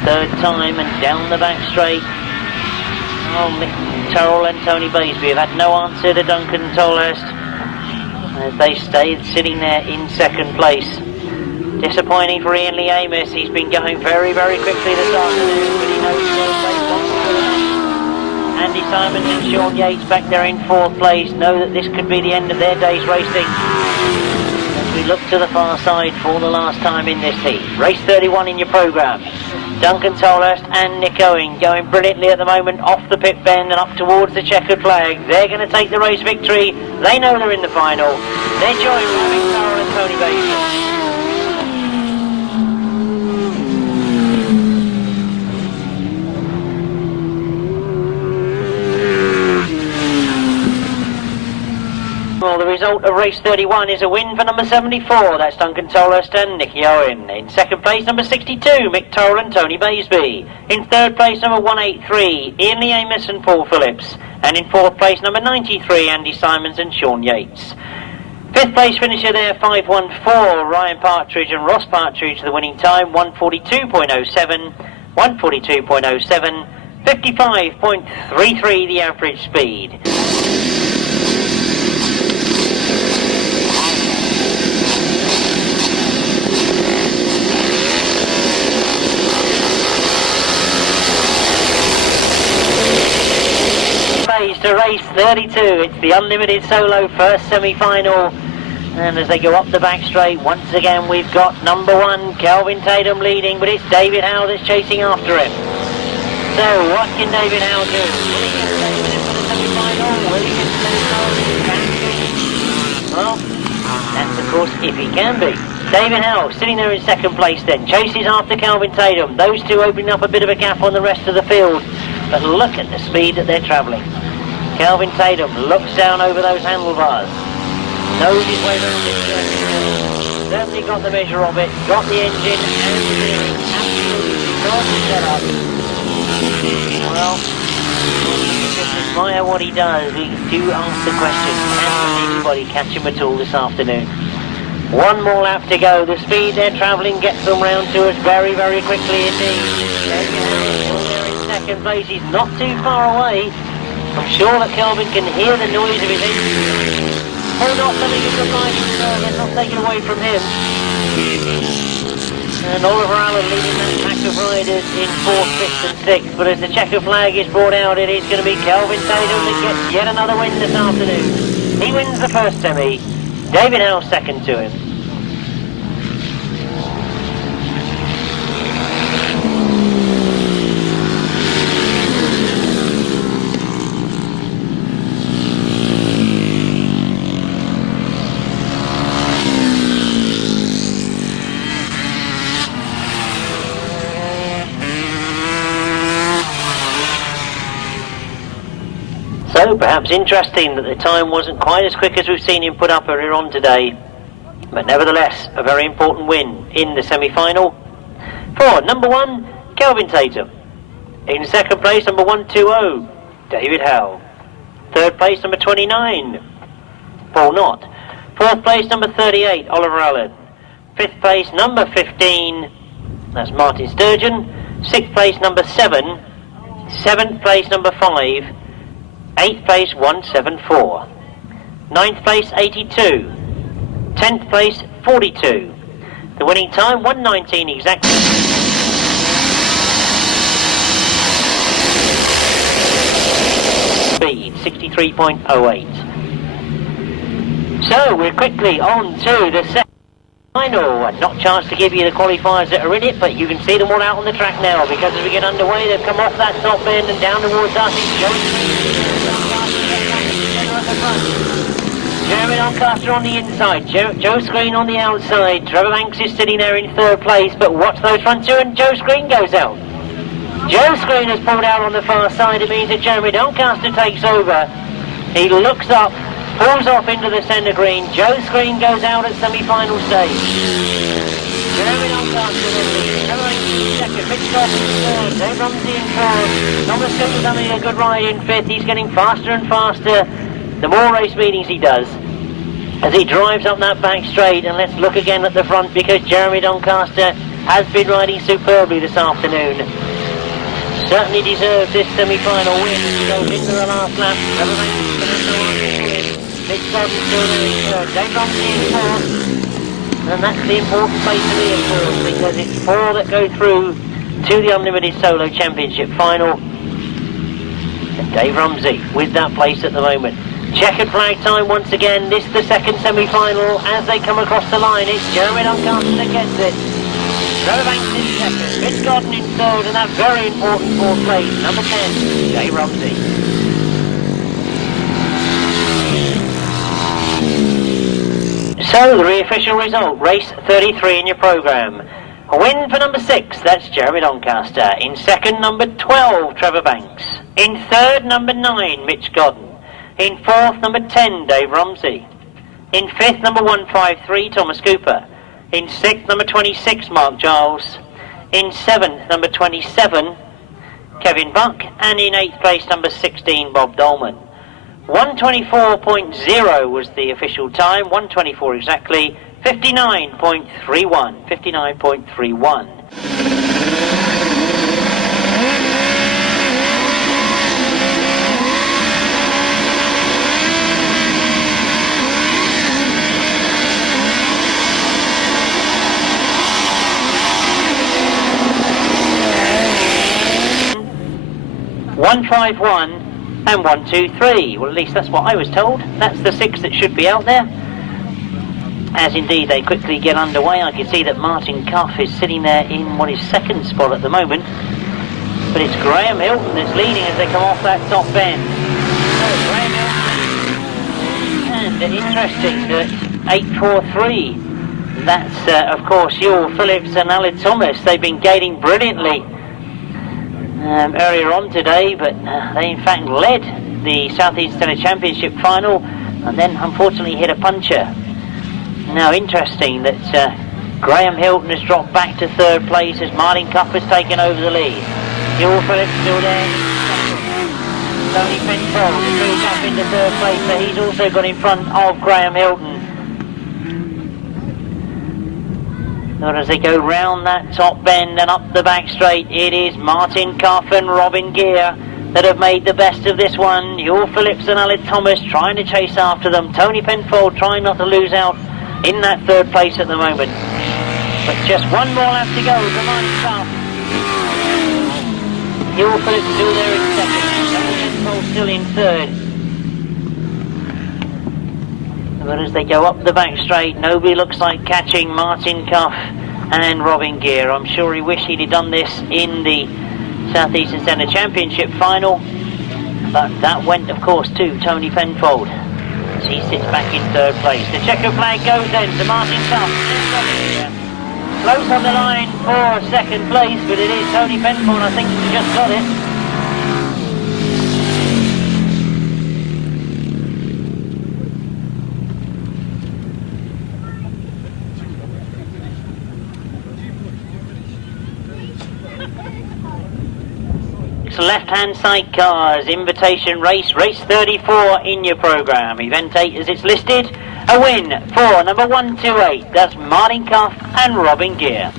Third time and down the back straight. Oh, Mick Turrell and Tony Baseby have had no answer to Duncan Tolhurst as they stayed sitting there in second place. Disappointing for Ian Lee Amos. He's been going very, very quickly this afternoon, but he knows third place won't be good enough. Andy Symonds and Shaun Yates back there in fourth place know that this could be the end of their day's racing. As we look to the far side for the last time in this heat. Race 31 in your programme. Duncan Tolhurst and Nicky Owen going brilliantly at the moment off the pit bend and up towards the checkered flag. They're going to take the race victory. They know they're in the final. They're joined by Mick Turrell and Tony Baseby. Well, the result of race 31 is a win for number 74, that's Duncan Tolhurst and Nicky Owen. In second place, number 62, Mick Turrell and Tony Baseby. In third place, number 183, Ian Lee Amos and Paul Phillips. And in fourth place, number 93, Andy Symonds and Shaun Yates. Fifth place finisher there, 514, Ryan Partridge and Ross Partridge, the winning time, 1:42.07, 1:42.07, 55.33 the average speed. To race 32, it's the Unlimited Solo first semi-final, and as they go up the back straight, once again we've got number 1 Kelvin Tatum leading, but it's David Howe that's chasing after him. So what can David Howe do? Will he get David into the semi-final? Will he get Well, that's of course if he can be. David Howe sitting there in second place then, chases after Kelvin Tatum, those two opening up a bit of a gap on the rest of the field, but look at the speed that they're travelling. Kelvin Tatum looks down over those handlebars, knows his way around this circuit, certainly got the measure of it, got the engine and the steering absolutely gorgeous setup. Well, just admire what he does. We do ask the question, can anybody catch him at all this afternoon? One more lap to go. The speed they're travelling gets them round to us very, very quickly indeed. There in second place, he's not too far away. I'm sure that Kelvin can hear the noise of his engine. Hold off something is reminding, let's not take it away from him. And Oliver Allen leading that pack of riders in 4th, 5th and 6th. But as the checker flag is brought out, it is going to be Kelvin Tatum that gets yet another win this afternoon. He wins the first semi. David Howe second to him. So perhaps interesting that the time wasn't quite as quick as we've seen him put up earlier on today, but nevertheless a very important win in the semi-final For number 1, Kelvin Tatum. In second place, number 120, David Howe. Third place, number 29, Paul Knott. Fourth place, number 38, Oliver Allen. Fifth place, number 15, that's Martin Sturgeon. Sixth place, number 7. Seventh place, number 5. Eighth place, 174. Ninth place, 82. 10th place, 42. The winning time, 1:19 exactly. Speed, 63.08. So we're quickly on to the second final. Not a chance to give you the qualifiers that are in it, but you can see them all out on the track now, because as we get underway, they've come off that top bend and down towards us. Jeremy Doncaster on the inside, Joe Screen on the outside. Trevor Banks is sitting there in third place, but watch those front two, and Joe Screen goes out. Joe Screen has pulled out on the far side. It means that Jeremy Doncaster takes over. He looks up, pulls off into the centre green. Joe Screen goes out at semi-final stage. Jeremy Doncaster in the lead. Trevor Banks in second. Mick Turrell in third. Dave Rumsey in fourth. Thomas Cooper's having a good ride in fifth. He's getting faster and faster the more race meetings he does, as he drives up that back straight. And let's look again at the front, because Jeremy Doncaster has been riding superbly this afternoon. Certainly deserves this semi-final win as he goes into the last lap. Trevor Banks is going to go on this win. Mick Turrell still there in third. Dave Rumsey in fourth. And that's the important place to be, of course, because it's 4 that go through to the Unlimited Solo Championship final. And Dave Rumsey with that place at the moment. Checkered flag time once again. This the second semi-final. As they come across the line, it's Jeremy Doncaster that gets it. Trevor Banks in second, Mitch Gordon in third, and that very important fourth place, number 10, Dave Rumsey. So the official result, race 33 in your programme. A win for number 6, that's Jeremy Doncaster. In second, number 12, Trevor Banks. In third, number 9, Mitch Gordon. In fourth, number 10, Dave Rumsey. In fifth, number 153, Thomas Cooper. In sixth, number 26, Mark Giles. In seventh, number 27, Kevin Buck. And in eighth place, number 16, Bob Dolman. 124.0 was the official time, 124 exactly, 59.31, 59.31. 151 and 123. Well, at least that's what I was told. That's the 6 that should be out there. As indeed they quickly get underway. I can see that Martin Cuff is sitting there in what is second spot at the moment. But it's Graham Hilton that's leading as they come off that top bend. So Graham Hilton. And interesting that 843. That's of course Ewell Phillips and Alan Thomas. They've been gaining brilliantly earlier on today, but they in fact led the South East Tennis Championship final and then unfortunately hit a puncher. Now interesting that Graham Hilton has dropped back to third place as Martin Cuff has taken over the lead. Ewell Phillips still there. Tony Penfold has moved up into third place, so he's also got in front of Graham Hilton. Not as they go round that top bend and up the back straight, it is Martin Cuff and Robin Gear that have made the best of this one. Ewell Phillips and Aled Thomas trying to chase after them. Tony Penfold trying not to lose out in that third place at the moment. But just one more lap to go for Martin Cuff. Ewell Phillips still there in second. Tony Penfold still in third. But as they go up the back straight, nobody looks like catching Martin Cuff and Robin Gear. I'm sure he wished he'd have done this in the South Eastern Centre Championship final, but that went of course to Tony Penfold as he sits back in third place. The checker flag goes then to Martin Cuff. Close on the line for second place, but it is Tony Penfold, I think, who just got it. left-hand sidecars, invitation race, race 34 in your programme. Event 8 as it's listed. A win for number 128, that's Martin Cuff and Robin Gear.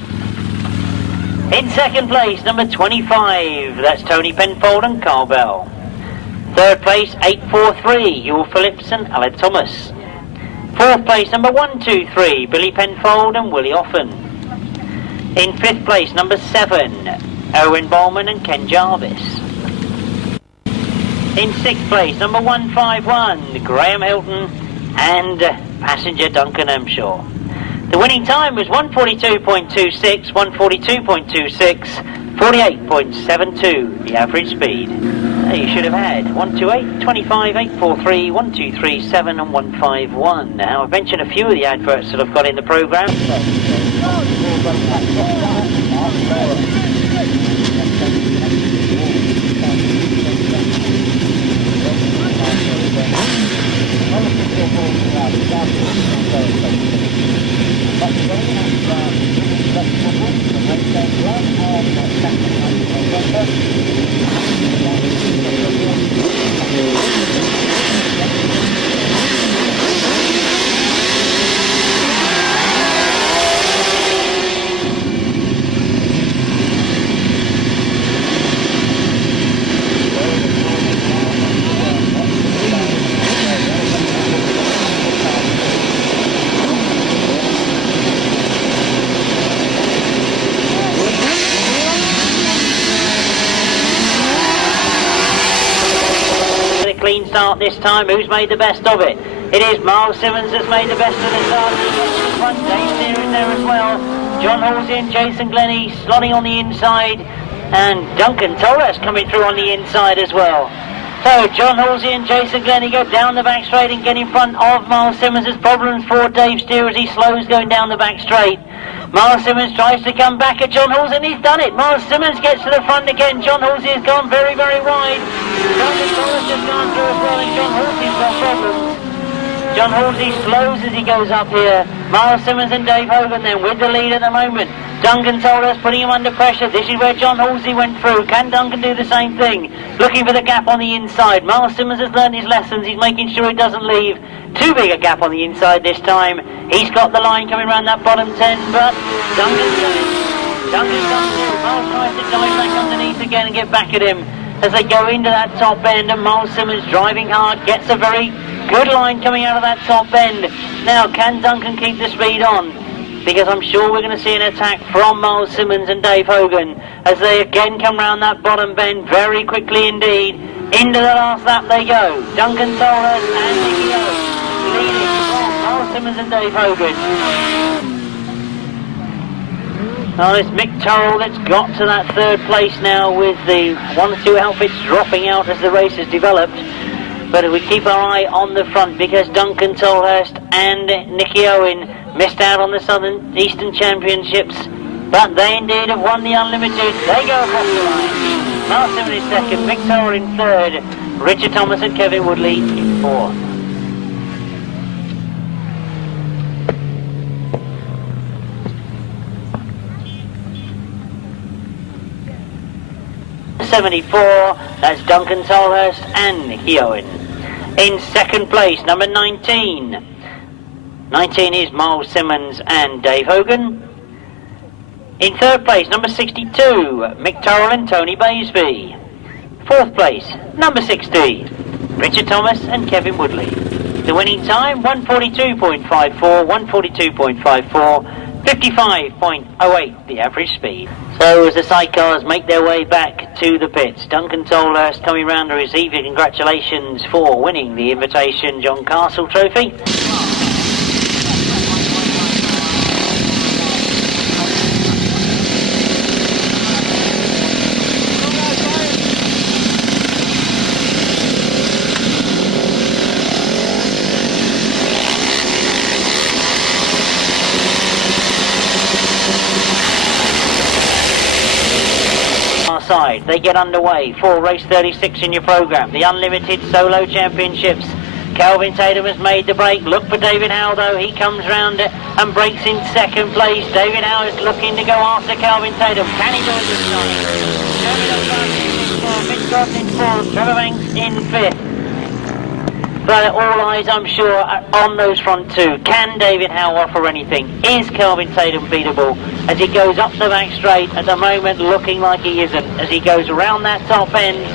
In second place, number 25, that's Tony Penfold and Carl Bell. Third place, 843, Hugh Phillips and Aled Thomas. Fourth place, number 123, Billy Penfold and Willie Offen. In fifth place, number 7, Owen Bowman and Ken Jarvis. In sixth place, number 151, Graham Hilton and passenger Duncan Emshaw. The winning time was 142.26, 142.26, 48.72, the average speed. You should have had 128, 25, 843, 1237 and 151. Now, I've mentioned a few of the adverts that I've got in the programme. Clean start this time. Who's made the best of it? It is Myles Simmons that's made the best of the start. He gets to the front. Dave Steer is there as well. John Halsey and Jason Glenie slotting on the inside, and Duncan Tolhurst coming through on the inside as well. So John Halsey and Jason Glenie go down the back straight and get in front of Myles Simmons. There's problems for Dave Steer as he slows going down the back straight. Myles Simmons tries to come back at John Halsey, and he's done it. Myles Simmons gets to the front again. John Halsey has gone very, very wide. Duncan Tolhurst has gone through as well, and John Halsey's got problems. John Halsey slows as he goes up here. Myles Simmons and Dave Hogan then with the lead at the moment. Duncan Tolhurst putting him under pressure. This is where John Halsey went through. Can Duncan do the same thing? Looking for the gap on the inside. Myles Simmons has learned his lessons. He's making sure he doesn't leave too big a gap on the inside this time. He's got the line coming around that bottom 10, but Duncan's done it. Duncan's done it. Myles tries to dive back underneath again and get back at him as they go into that top end, and Myles Simmons driving hard, gets a very good line coming out of that top end. Now, can Duncan keep the speed on? Because I'm sure we're going to see an attack from Myles Simmons and Dave Hogan as they again come round that bottom bend very quickly indeed. Into the last lap they go. Duncan Tolhurst and Nicky Owen leading from Myles Simmons and Dave Hogan. Now it's Mick Turrell that's got to that third place now with the 1-2 outfits dropping out as the race has developed. But we keep our eye on the front because Duncan Tolhurst and Nicky Owen missed out on the Southern Eastern Championships, but they indeed have won the Unlimited. They go across the line. Myles Simmons in second, Mick Turrell in third, Richard Thomas and Kevin Woodley in fourth. '74, that's Duncan Tolhurst and Nicky Owen. In second place, number 19. 19 is Myles Simmons and Dave Hogan. In third place, number 62, Mick Turrell and Tony Baseby. Fourth place, number 60, Richard Thomas and Kevin Woodley. The winning time, 142.54, 142.54, 55.08, the average speed. So as the sidecars make their way back to the pits, Duncan Tolhurst coming round to receive your congratulations for winning the Invitation John Castle Trophy. They get underway for race 36 in your programme, the Unlimited Solo Championships. Kelvin Tatum has made the break. Look for David Howe though. He comes round and breaks in second place. David Howe is looking to go after Kelvin Tatum. Can he do it this time? fourth, Trevor Banks in fifth. But all eyes, I'm sure, are on those front two. Can David Howe offer anything? Is Kelvin Tatum beatable? As he goes up the back straight, at the moment looking like he isn't. As he goes around that top end,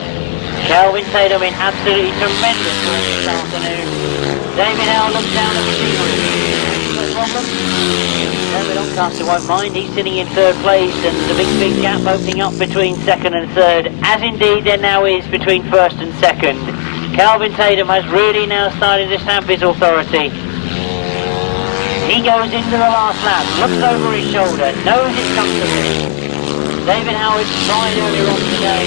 Kelvin Tatum in absolutely tremendous form this afternoon. David Howe looks down at the scenery. No problem. Jeremy Doncaster won't mind. He's sitting in third place, and the big gap opening up between second and third, as indeed there now is between first and second. Kelvin Tatum has really now started to stamp his authority. He goes into the last lap, looks over his shoulder, knows it's comfortable. David Howe has tried earlier on today,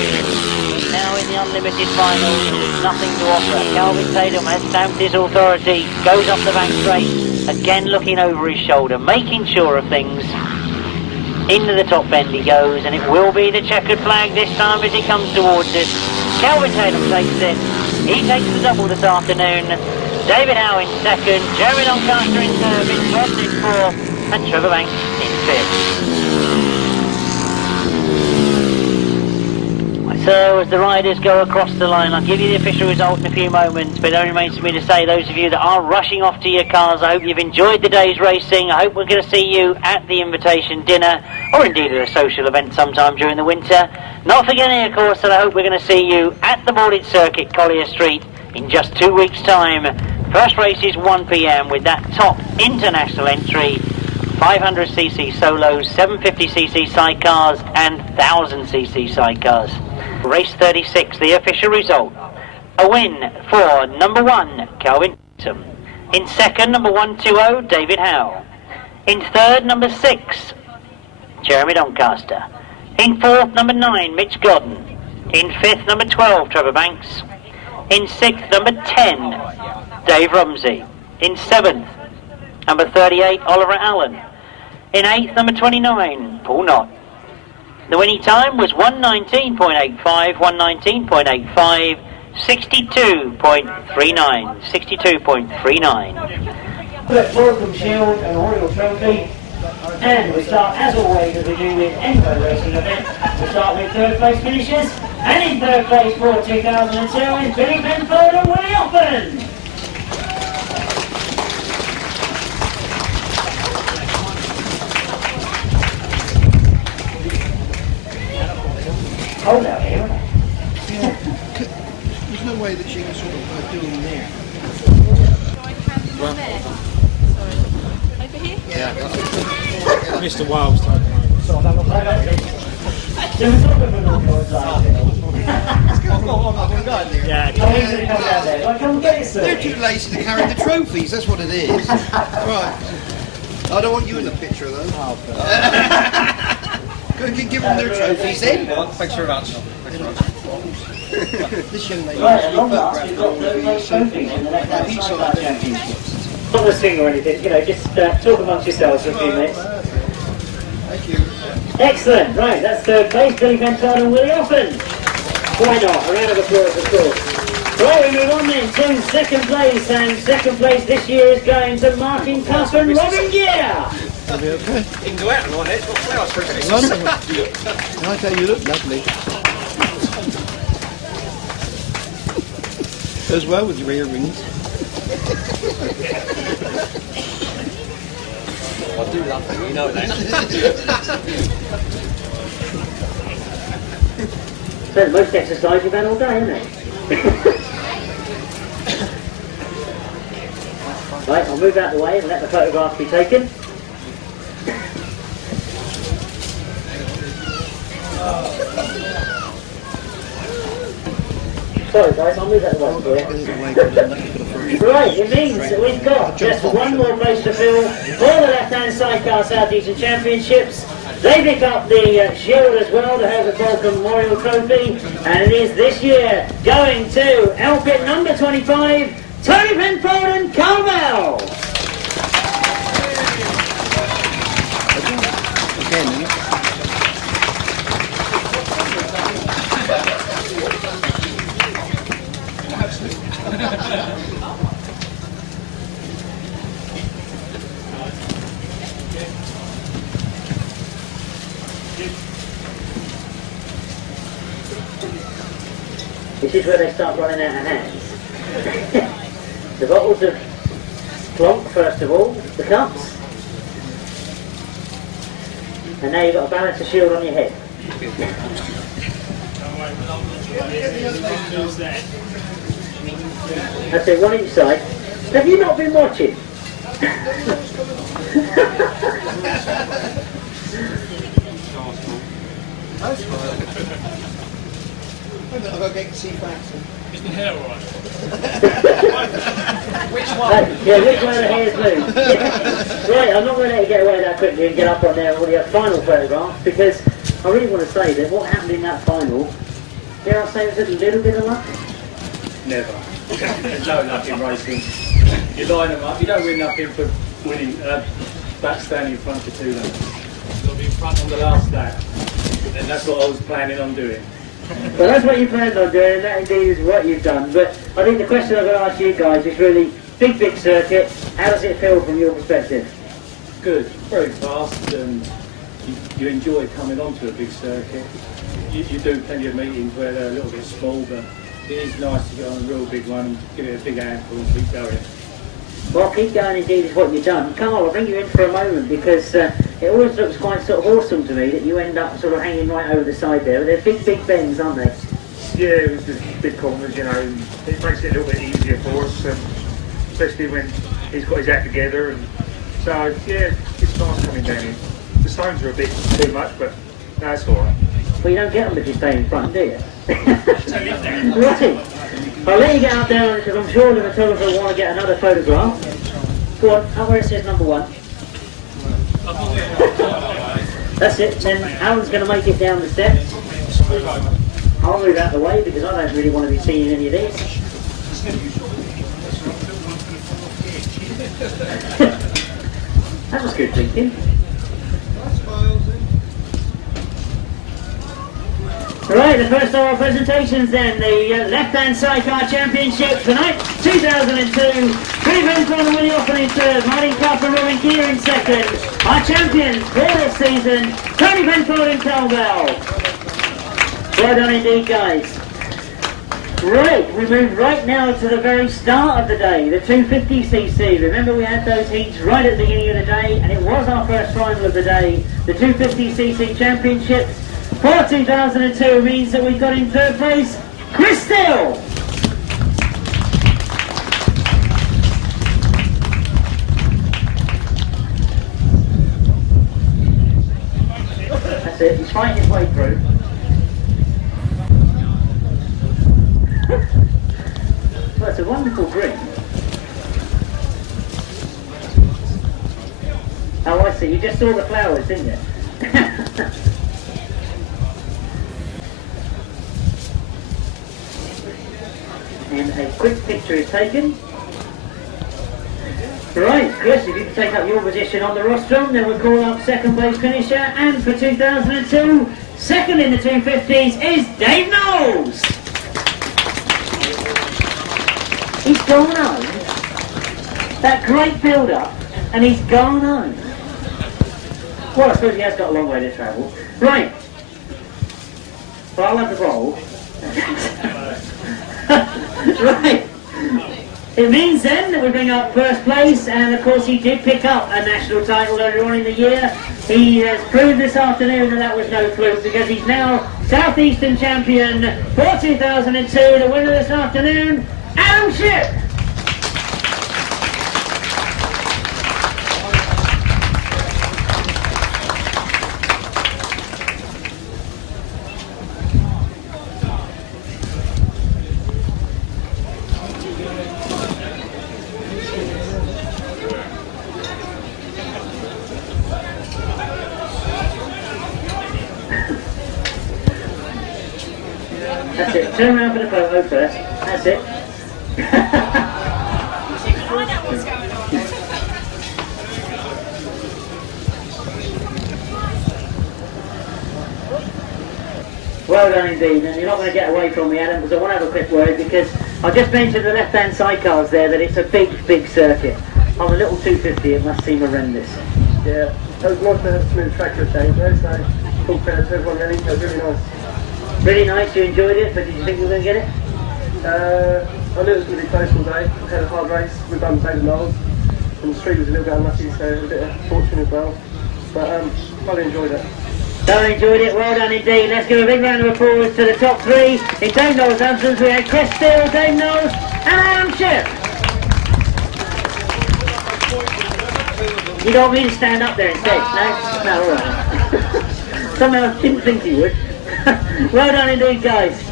but now in the unlimited final, nothing to offer. Kelvin Tatum has stamped his authority, goes up the back straight, again looking over his shoulder, making sure of things. Into the top bend he goes, and it will be the checkered flag this time as he comes towards it. Kelvin Tatum takes it. He takes the double this afternoon. David Howe in second, Jeremy Doncaster in third, Mick Turrell in fourth, and Trevor Banks in fifth. So as the riders go across the line, I'll give you the official result in a few moments, but it only remains for me to say, those of you that are rushing off to your cars, I hope you've enjoyed the day's racing. I hope we're going to see you at the invitation dinner, or indeed at a social event sometime during the winter. Not forgetting, of course, that I hope we're going to see you at the boarded circuit, Collier Street, in just 2 weeks' time. First race is 1 p.m. with that top international entry, 500cc solos, 750cc sidecars, and 1000cc sidecars. Race 36, the official result. A win for number 1, Kelvin Tatum. In second, number 120, David Howe. In third, number 6, Jeremy Doncaster. In fourth, number 9, Mitch Godden. In fifth, number 12, Trevor Banks. In sixth, number 10, Dave Rumsey. In seventh, number 38, Oliver Allen. In eighth, number 29, Paul Knott. The winning time was 119.85, 119.85, 62.39, 62.39. Welcome Shield and Royal Trophy. And we start, as always, as we do with any racing event, we start with third place finishers. And in third place for 2002 is Billy Benford and Willie Oppen. Hold out here. Yeah. There's no way that she can sort of do them there. Over here? Yeah. Mr. Wales type. They're too lazy to carry the trophies, that's what it is. Right. I don't want you in the picture though. Go and give them their trophies then. Thanks very much. This young lady Right, has at to long be last, you've got photographed those trophies in the next on each round side. championships. Not a sing or anything, just talk amongst yourselves for a few minutes. Thank you. Excellent, right, that's third place, Billy Benford and Willie Oppen. Why not? A round of applause, of course. Right, we move on then to second place, and second place this year is going to Martin Cusp and Robin Gear. You can go out and run it. What's that for Christmas? I tell you, look lovely. As well with your earrings. I do love them, you know that. So the most exercise you've had all day, isn't it? Right, I'll move out of the way and let the photograph be taken. Sorry guys, I'll move that away for you. Right, it means that we've got just one more place to fill for the left-hand sidecar South Eastern Championships. They pick up the shield as well, the Herbert Balkan Memorial Trophy, and it is this year going to outfit number 25, Tony Penfold and Cornwall. Again, This is where they start running out of hands. The bottles of Plonk first of all, the cups. And now you've got to balance a shield on your head. That's it, one each side. Have you not been watching? That's fine. I've got to get to see back. Is the hair alright? Which one? Yeah, which one of the hairs moved? Yeah. Right, I'm not going to let you get away that quickly and get up on there with your final photograph, because I really want to say that what happened in that final, dare I say, was a little bit of luck? Never. There's no luck in racing. You line them up, you don't win nothing for winning, back standing in front for 2 laps. You've got to be in front on the last lap. And that's what I was planning on doing. Well, that's what you planned on doing, and that indeed is what you've done. But I think the question I've got to ask you guys is really, big circuit, how does it feel from your perspective? Good, very fast, and you enjoy coming onto a big circuit. You do plenty of meetings where they're a little bit small, but it is nice to go on a real big one and give it a big handful and keep going. Well, keep going indeed is what you've done. Carl, I'll bring you in for a moment, because it always looks quite sort of awesome to me that you end up sort of hanging right over the side there. They're big bends, aren't they? Yeah, it was just big corners, you know. It makes it a little bit easier for us, especially when he's got his act together. And so, yeah, it's nice coming down here. The stones are a bit too much, but that's all right. Well, you don't get them if you stay in front, do you? Right. I'll let you get out there, because I'm sure the photographers will want to get another photograph. Go on, up where it says number 1. That's it. Then Alan's going to make it down the steps. I'll move out the way, because I don't really want to be seeing any of these. That was good thinking. Right, the first of our presentations then, the left-hand sidecar championship tonight, 2002. Three Benthorn and Willie Offen in third, Martin Cup and Robin Keir in second. Our champions for this season, Tony Benthorn and Kelvin. Well done indeed, guys. Right, we move right now to the very start of the day, the 250cc. Remember, we had those heats right at the beginning of the day, and it was our first final of the day, the 250cc championships. For 2002 means that we've got in third place, Chris Steele. That's it, he's fighting his way through. Well, it's a wonderful green. Oh, I see, you just saw the flowers, didn't you? And a quick picture is taken. Right, Chris, if you can take up your position on the rostrum, then we'll call up second place finisher. And for 2002, second in the 250s is Dave Knowles. He's gone home. That great build-up, and he's gone home. Well, I suppose he has got a long way to travel. Right. Well, I'll have the roll. Right. It means then that we bring up first place, and of course he did pick up a national title earlier on in the year. He has proved this afternoon that was no fluke, because he's now Southeastern champion for 2002. The winner this afternoon, Adam Shipp. That's it. Turn around for the photo first. That's it. Well done indeed, and you're not going to get away from me, Adam, because I want to have a quick word, because I just mentioned the left-hand sidecars there, that it's a big circuit. On a little 250, it must seem horrendous. Yeah, that was nice to have a smooth tractor change there, so full credit to everyone really, that was really nice. Really nice, you enjoyed it, but did you think you were going to get it? I knew it was going to be close all day. We had a hard race. We've done Tatum Knowles, and the street was a little bit unlucky, so a bit of fortune as well. But thoroughly enjoyed it. Thoroughly enjoyed it, well done indeed. Let's give a big round of applause to the top three. In Dave Knowles' absence, we had Chris Steele, Dave Knowles, and Adam Shipp. You don't want me to stand up there instead? No? No, all right. Somehow I didn't think you would. Well done indeed, guys.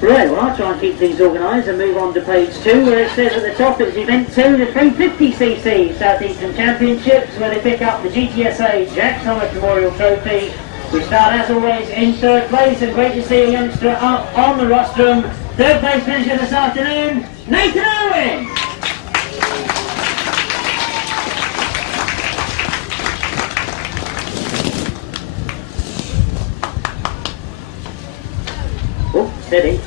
Right, well I'll try and keep things organised and move on to page 2 where it says at the top it's event 2, the 350cc South Eastern Championships, where they pick up the GTSA Jack Thomas Memorial Trophy. We start as always in 3rd place, and great to see a youngster up on the rostrum. 3rd place finisher this afternoon, Nicky Owen. Oh, steady.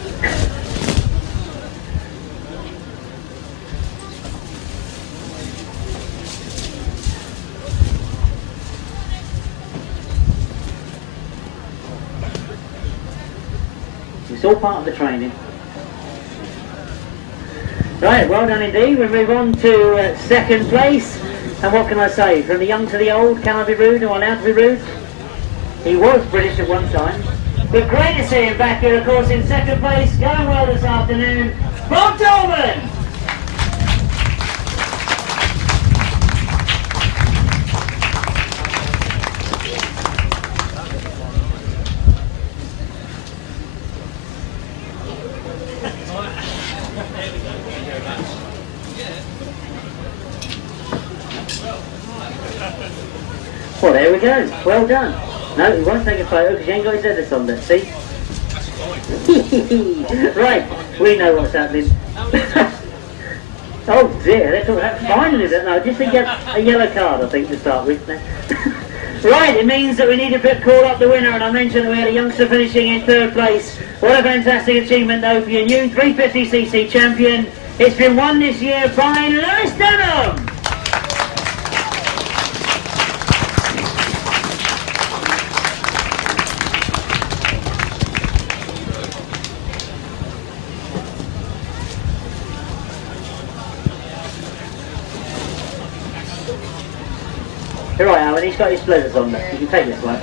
It's all part of the training. Right, well done indeed. We move on to 2nd place. And what can I say? From the young to the old, can I be rude? Am I allowed to be rude? He was British at one time. But great to see him back here, of course, in 2nd place. Going well this afternoon, Bob Dolman. Well, there we go. Well done. No, he won't take a photo because he ain't got his edits on there, see? Right, we know what's happening. Oh dear, they're talking about finally that now. Just a yellow card, I think, to start with. Right, it means that we need to call up the winner, and I mentioned that we had a youngster finishing in 3rd place. What a fantastic achievement, though, for your new 350cc champion. It's been won this year by Lewis Dunham. You're right, Alan, he's got his splitters on there. You can take this one.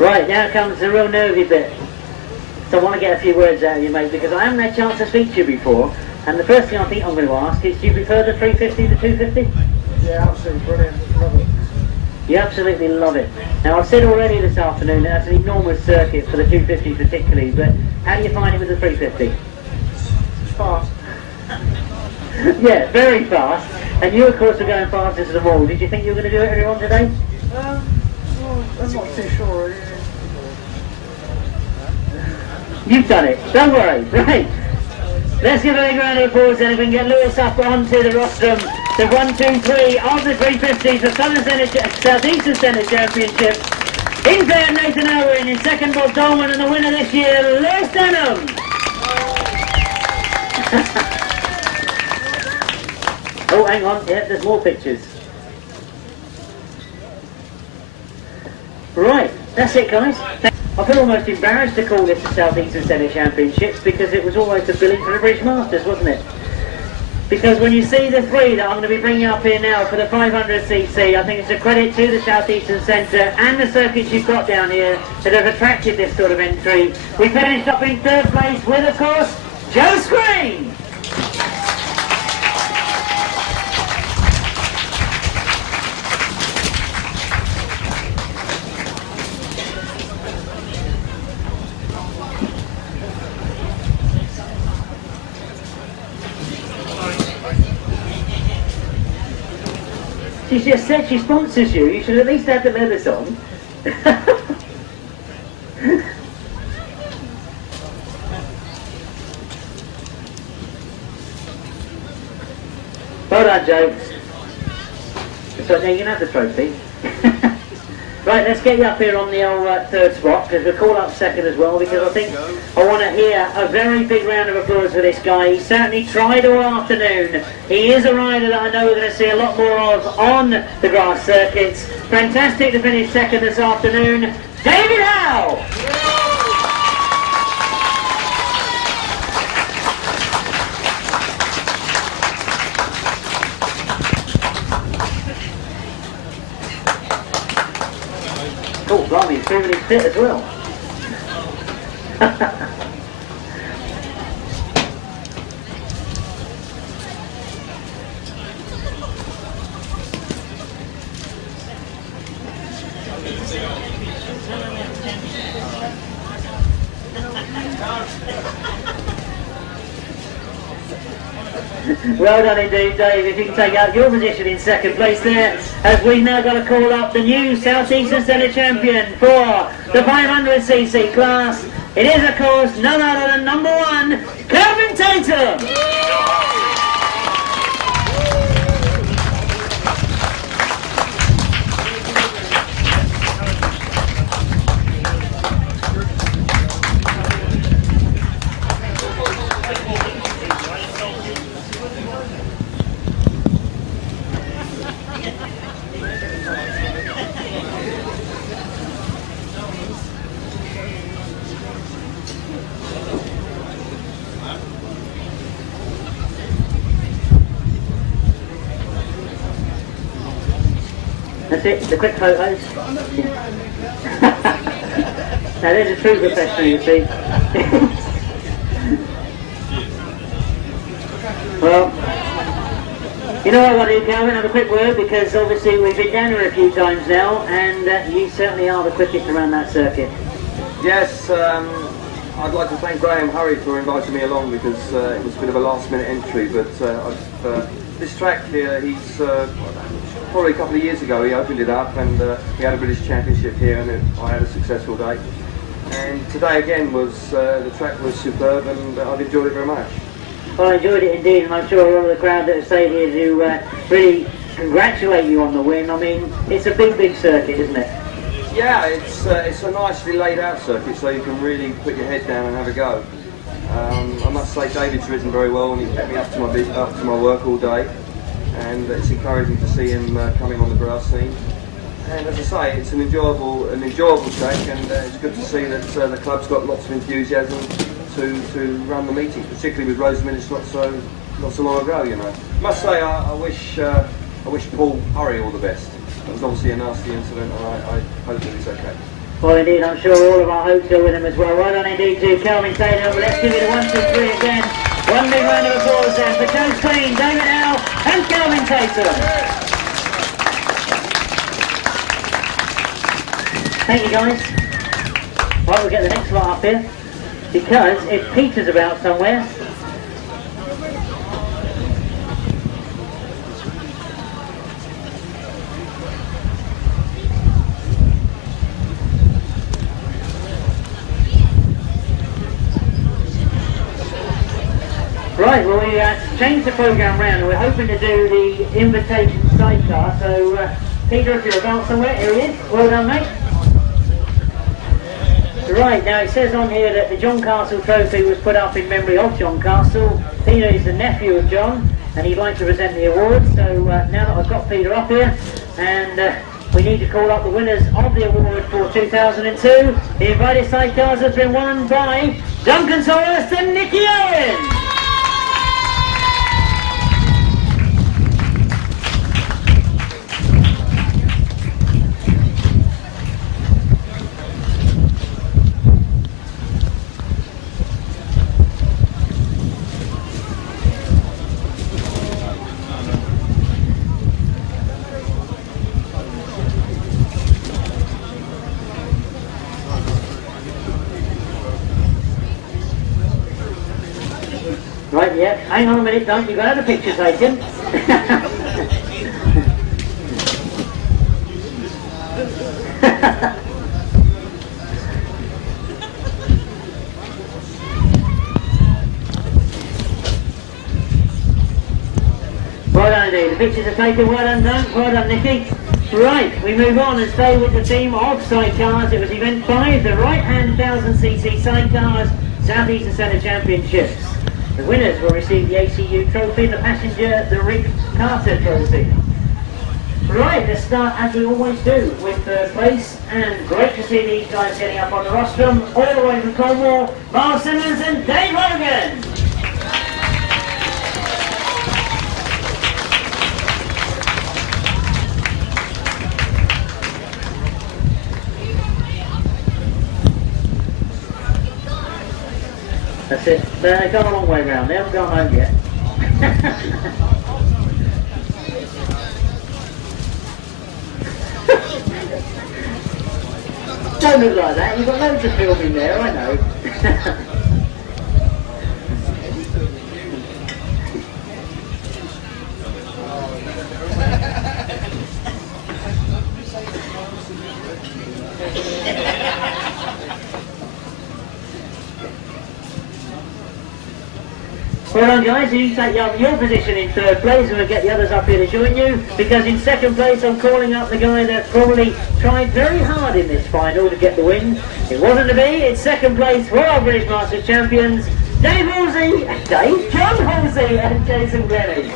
Right, now comes the real nervy bit. So I want to get a few words out of you, mate, because I haven't had a chance to speak to you before. And the first thing I think I'm going to ask is, do you prefer the 350 to 250? Yeah, absolutely brilliant. Love it. You absolutely love it. Now, I've said already this afternoon that that's an enormous circuit for the 250 particularly, but how do you find it with the 350? Fast. Yeah, very fast. And you, of course, are going fastest of them all. Did you think you were going to do it earlier on today? Well, I'm not too sure. Yeah. You've done it. Don't worry. Right. Let's give a big round of applause then if we can get Lewis up onto the rostrum. The 1, 2, 3 of the 350s for South Eastern Centre Championship. In 3rd, Nathan Owen. In 2nd, Bob Dolman. And the winner this year, Lewis Denham. Oh, hang on. Yeah, there's more pictures. Right. That's it, guys. I feel almost embarrassed to call this the South Eastern Centre Championships because it was almost a billing for the British Masters, wasn't it? Because when you see the 3 that I'm going to be bringing up here now for the 500cc, I think it's a credit to the South Eastern Centre and the circuits you've got down here that have attracted this sort of entry. We finished up in 3rd place with, of course, Joe Screen. She just said she sponsors you. You should at least have the leathers on. done, Joe. So now you can have the trophy. Right, let's get you up here on the old third spot, because we'll call up second as well, because I think I want to hear a very big round of applause for this guy. He certainly tried all afternoon. He is a rider that I know we're going to see a lot more of on the grass circuits. Fantastic to finish second this afternoon. David Howe! Oh, blimey, he's proving his fit as well. Well done indeed, Dave. If you can take out your position in second place there, as we've now got to call up the new South Eastern Centre champion for the 500cc class. It is, of course, none other than number 1, Kelvin Tatum. That's it, the quick photos. Now there's a true professional, you see. Well, you know what I want to do, Calvin, have a quick word, because obviously we've been down here a few times now, and you certainly are the quickest around that circuit. Yes, I'd like to thank Graham Hurry for inviting me along, because it was a bit of a last minute entry, but this track here, he's probably a couple of years ago he opened it up, and we had a British Championship here, and I had a successful day. And today again the track was superb, and I've enjoyed it very much. Well, I enjoyed it indeed, and I'm sure all of the crowd that have stayed here to really congratulate you on the win. I mean, it's a big circuit, isn't it? Yeah, it's a nicely laid out circuit, so you can really put your head down and have a go. I must say David's ridden very well, and he's kept me up to my work all day, and it's encouraging to see him coming on the grass scene. And as I say, it's an enjoyable track, and it's good to see that the club's got lots of enthusiasm to run the meetings, particularly with Roseminich not so long ago. You know, I must say I wish Paul Hurry all the best. It was obviously a nasty incident, and I hope that it's okay. Well, indeed, I'm sure all of our hopes are with him as well. Right on indeed to Kelvin Tatum. Let's give it a 1, 2, 3 again. One big round of applause then for Joe Green, David Howe, and Kelvin Tatum. Thank you, guys. Right, we'll get the next lot up here, because if Peter's about somewhere, right, well, we changed the programme round, and we're hoping to do the invitation sidecar. So, Peter, if you're about somewhere, here he is. Well done, mate. Right, now it says on here that the John Castle trophy was put up in memory of John Castle. Peter is the nephew of John, and he'd like to present the award. So now that I've got Peter up here, and we need to call up the winners of the award for 2002. The invited sidecars has been won by Duncan Tolhurst and Nicky Owen. Right, yeah, hang on a minute, don't you? Got to have the picture taken. Right on indeed. the pictures are taken. Well done, Dunk. Well done, Nicky. Right, we move on and stay with the team of sidecars. It was event 5, the right-hand 1000cc sidecars South East and Centre Championships. The winners will receive the ACU trophy, the passenger the Rick Carter trophy. Right, let's start as we always do with third place, and great to see these guys getting up on the rostrum, all the way from Cornwall, Myles Simmons and Dave Hogan. That's it. They've gone a long way round. They haven't gone home yet. Don't look like that. You've got loads of film in there, I know. Well done, guys, you take your position in third place and we'll get the others up here to join you, because in second place I'm calling up the guy that probably tried very hard in this final to get the win. It wasn't to be. It's second place for our British Masters champions, John Halsey and Jason Glenie.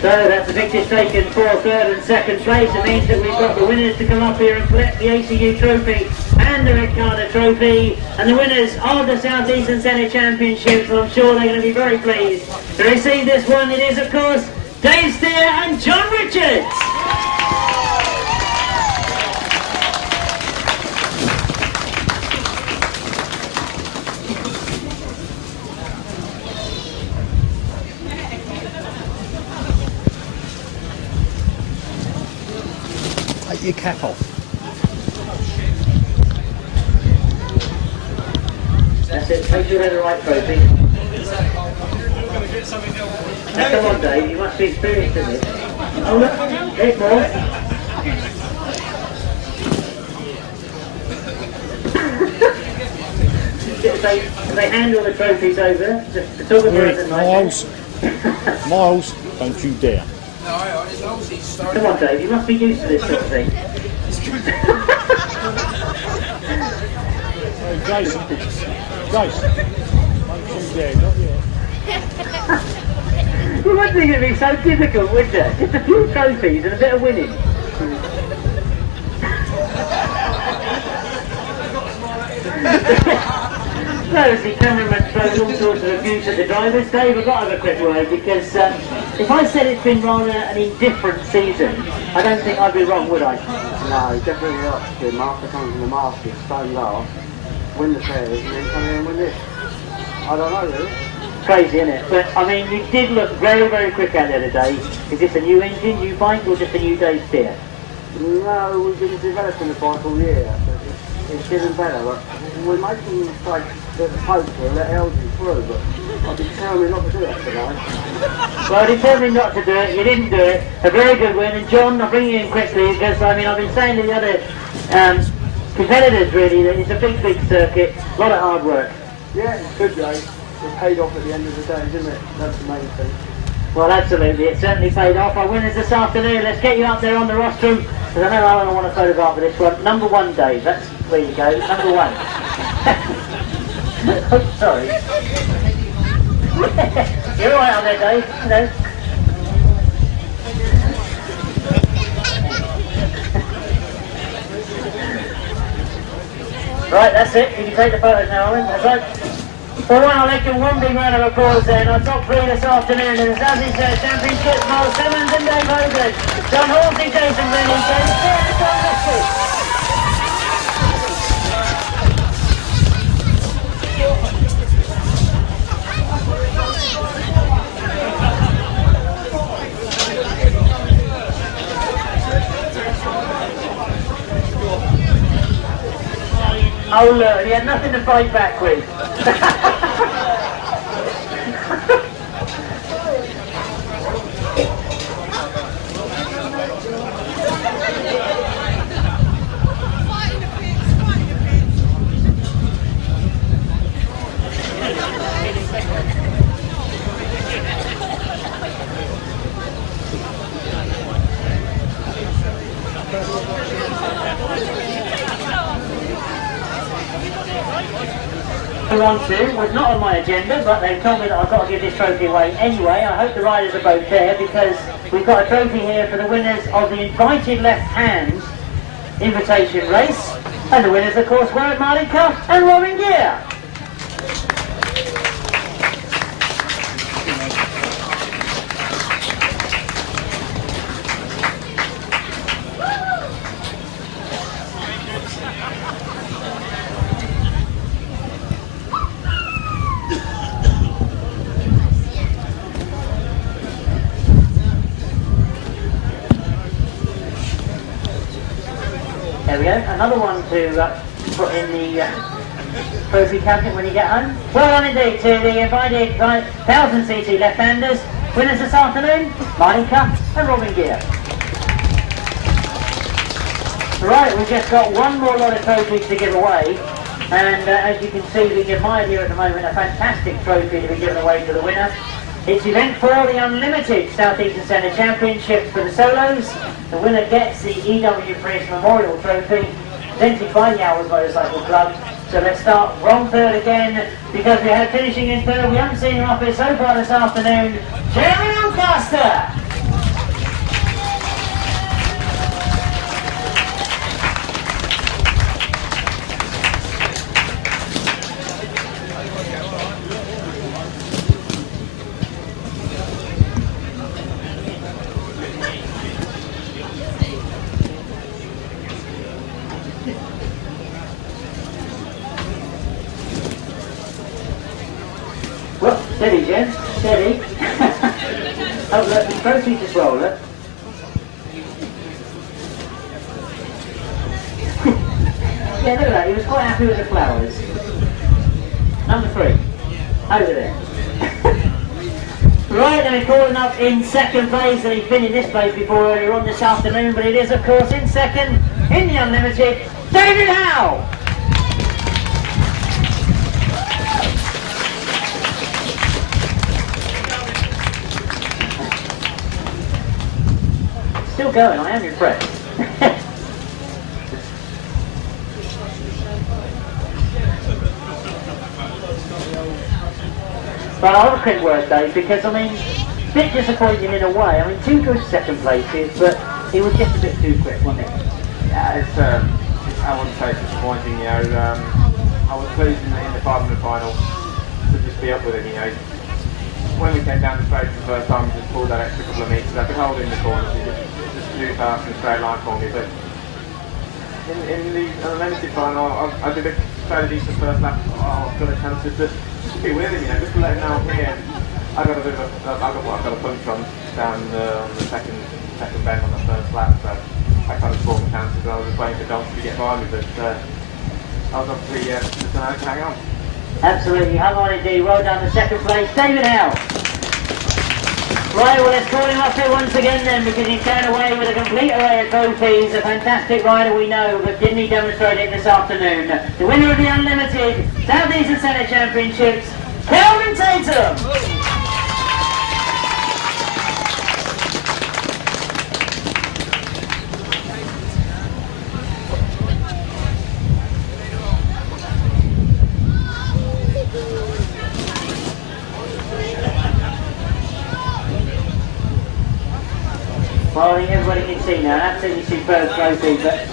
So that's the pictures taken for third and second place. It means that we've got the winners to come up here and collect the ACU trophy and the Red Carter trophy, and the winners of the South East and Centre Championships. I'm sure they're going to be very pleased to receive this one. It is, of course, Dave Steer and John Richards. Take your cap off. That's it, make sure you have the right trophy. Now come on, Dave, you must be experienced in this. Oh look, there's more. They hand all the trophies over. The photographer Myles, don't you dare. Come on, Dave, you must be used to this sort of thing. Jason, don't you dare, not yet. You wouldn't think it'd be so difficult, would you? Just a few trophies and a bit of winning. So as the cameraman throws all sorts of abuse at the drivers, Dave, I've got to have a quick word, because if I said it's been rather an indifferent season, I don't think I'd be wrong, would I? No, definitely not. Jim, after coming from the Masters, stone last, win the fairs, and then come here and win this. I don't know, really. Crazy, isn't it? But, I mean, you did look very, very quick out there today. Is this a new engine, new bike, or just a new Dave Steer? No, we've been developing the bike all year. It's getting better, but we're making mistakes that the post will let LG through, but I've been telling me not to do that today. Well, determined not to do it, you didn't do it. A very good win, and John, I'll bring you in quickly, because, I mean, I've been saying to the other competitors, really, that it's a big, big circuit, a lot of hard work. Yeah, it's good, Jay. It paid off at the end of the day, didn't it? That's the main thing. Well, absolutely, it certainly paid off. Our winners this afternoon, let's get you up there on the rostrum, because I know I don't want to photograph for this one. Number 1, Dave, that's where you go, number 1. Oh, sorry. You're all right out there, Dave, you know. Right, that's it. You can take the photos now, Owen. That's right. Well, wow, making one big round of applause then. On top three this afternoon in the Southeast Championship, Myles Simmons and Dave Hogan. John Halsey, Jason Glenie, John Hiscock. Oh look, he had nothing to fight back with. Was not on my agenda, but they've told me that I've got to give this trophy away anyway. I hope the riders are both there because we've got a trophy here for the winners of the invited left-hand invitation race, and the winners of course were Martin Cuff and Robin Gear. There we go, another one to put in the trophy cabinet when you get home. Well done indeed to the invited 1000cc left-handers. Winners this afternoon, Martin Cuff and Robin Gear. Right, we've just got one more lot of trophies to give away. And as you can see, we give my idea at the moment a fantastic trophy to be given away to the winner. It's event 4, the Unlimited South Eastern Centre Championship for the solos. The winner gets the EW Priest Memorial Trophy, presented by the Owls Motorcycle Club. So let's start wrong third again, because we had finishing in third. We haven't seen him up here so far this afternoon, Jeremy Doncaster. Well, steady, Jen, steady. Oh, look, the trophy just roll, look. Yeah, look at that, he was quite happy with the flowers. Number 3, over there. Right, then we're calling up in second place, and he's been in this place before earlier on this afternoon, but it is, of course, in second, in the Unlimited, David Howe! Still going, I am impressed. But I'll have a quick word, Dave, because I mean, a bit disappointing in a way. I mean, 2 good second places, but it was just a bit too quick, wasn't it? Yeah, it's, I wouldn't say it's disappointing, you know. I was pleased in the 500 final to just be up with it, you know. When we came down the straight for the first time, we just pulled that extra couple of metres. I could hold in the corners, just too fast in a straight line for me. But in the Unlimited final, I did a fairly decent first lap. I've got a chance to just be with him, you know, just to let him know I'm here. I got a bit of I got a punch on down on the second bend on the first lap, so I kind of brought my chances. I was just waiting for Doncaster to get by me, but I was obviously just going to hang on. Absolutely, hung on indeed. Well done, the second place, David Howe. Right, well, let's call him up here once again then, because he's going away with a complete array of trophies. A fantastic rider, we know, but didn't he demonstrate it this afternoon? The winner of the Unlimited South Eastern Centre Championships, Kelvin Tatum. Well, I think everybody can see now, an absolutely superb trophy, but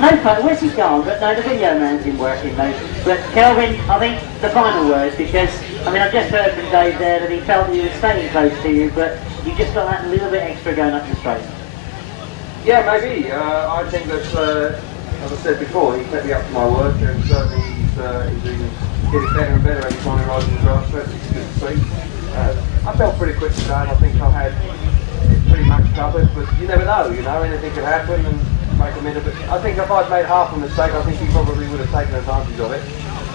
No, where's he gone? But no, the video man's been working, mate. But Kelvin, I think the final words, because, I mean, I've just heard from Dave there that he felt he was staying close to you, but you just got that little bit extra going up the straight. Yeah, maybe. I think that, as I said before, he kept me up to my work, and certainly he's been getting better and better every time he rides in the Grasstrack, which is good to see. I felt pretty quick today, and I think I had it pretty much covered, but you never know, anything could happen and make a minute. But I think if I'd made half a mistake, I think he probably would have taken advantage of it.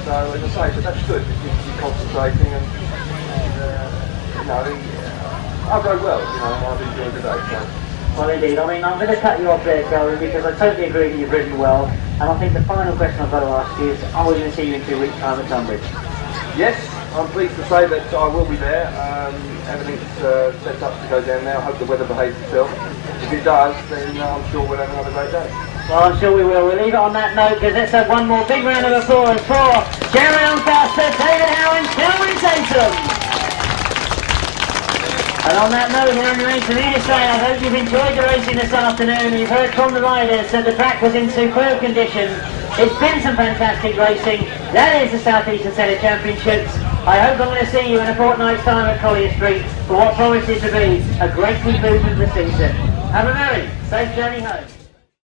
So, as I say, but that's good, it keeps you concentrating, and I rode well, I've enjoyed the day. So. Well, indeed. I mean, I'm going to cut you off there, Kelvin, because I totally agree that you've ridden well. And I think the final question I've got to ask you is, are we going to see you in 2 weeks' time at Tunbridge? Yes, I'm pleased to say that I will be there. Everything's set up to go down there. I hope the weather behaves itself. If it does, then I'm sure we'll have another great day. Well, I'm sure we will. We'll leave it on that note, because let's have one more big round of applause for Jeremy Doncaster, David Howe and Kelvin Tatum. And on that note, there remains for me to say, I hope you've enjoyed the racing this afternoon. You've heard from the riders that the track was in superb condition. It's been some fantastic racing. That is the South Eastern Centre Championships. I hope I'm going to see you in a fortnight's time at Collier Street for what promises to be a great conclusion of the season. Have a merry, safe journey home.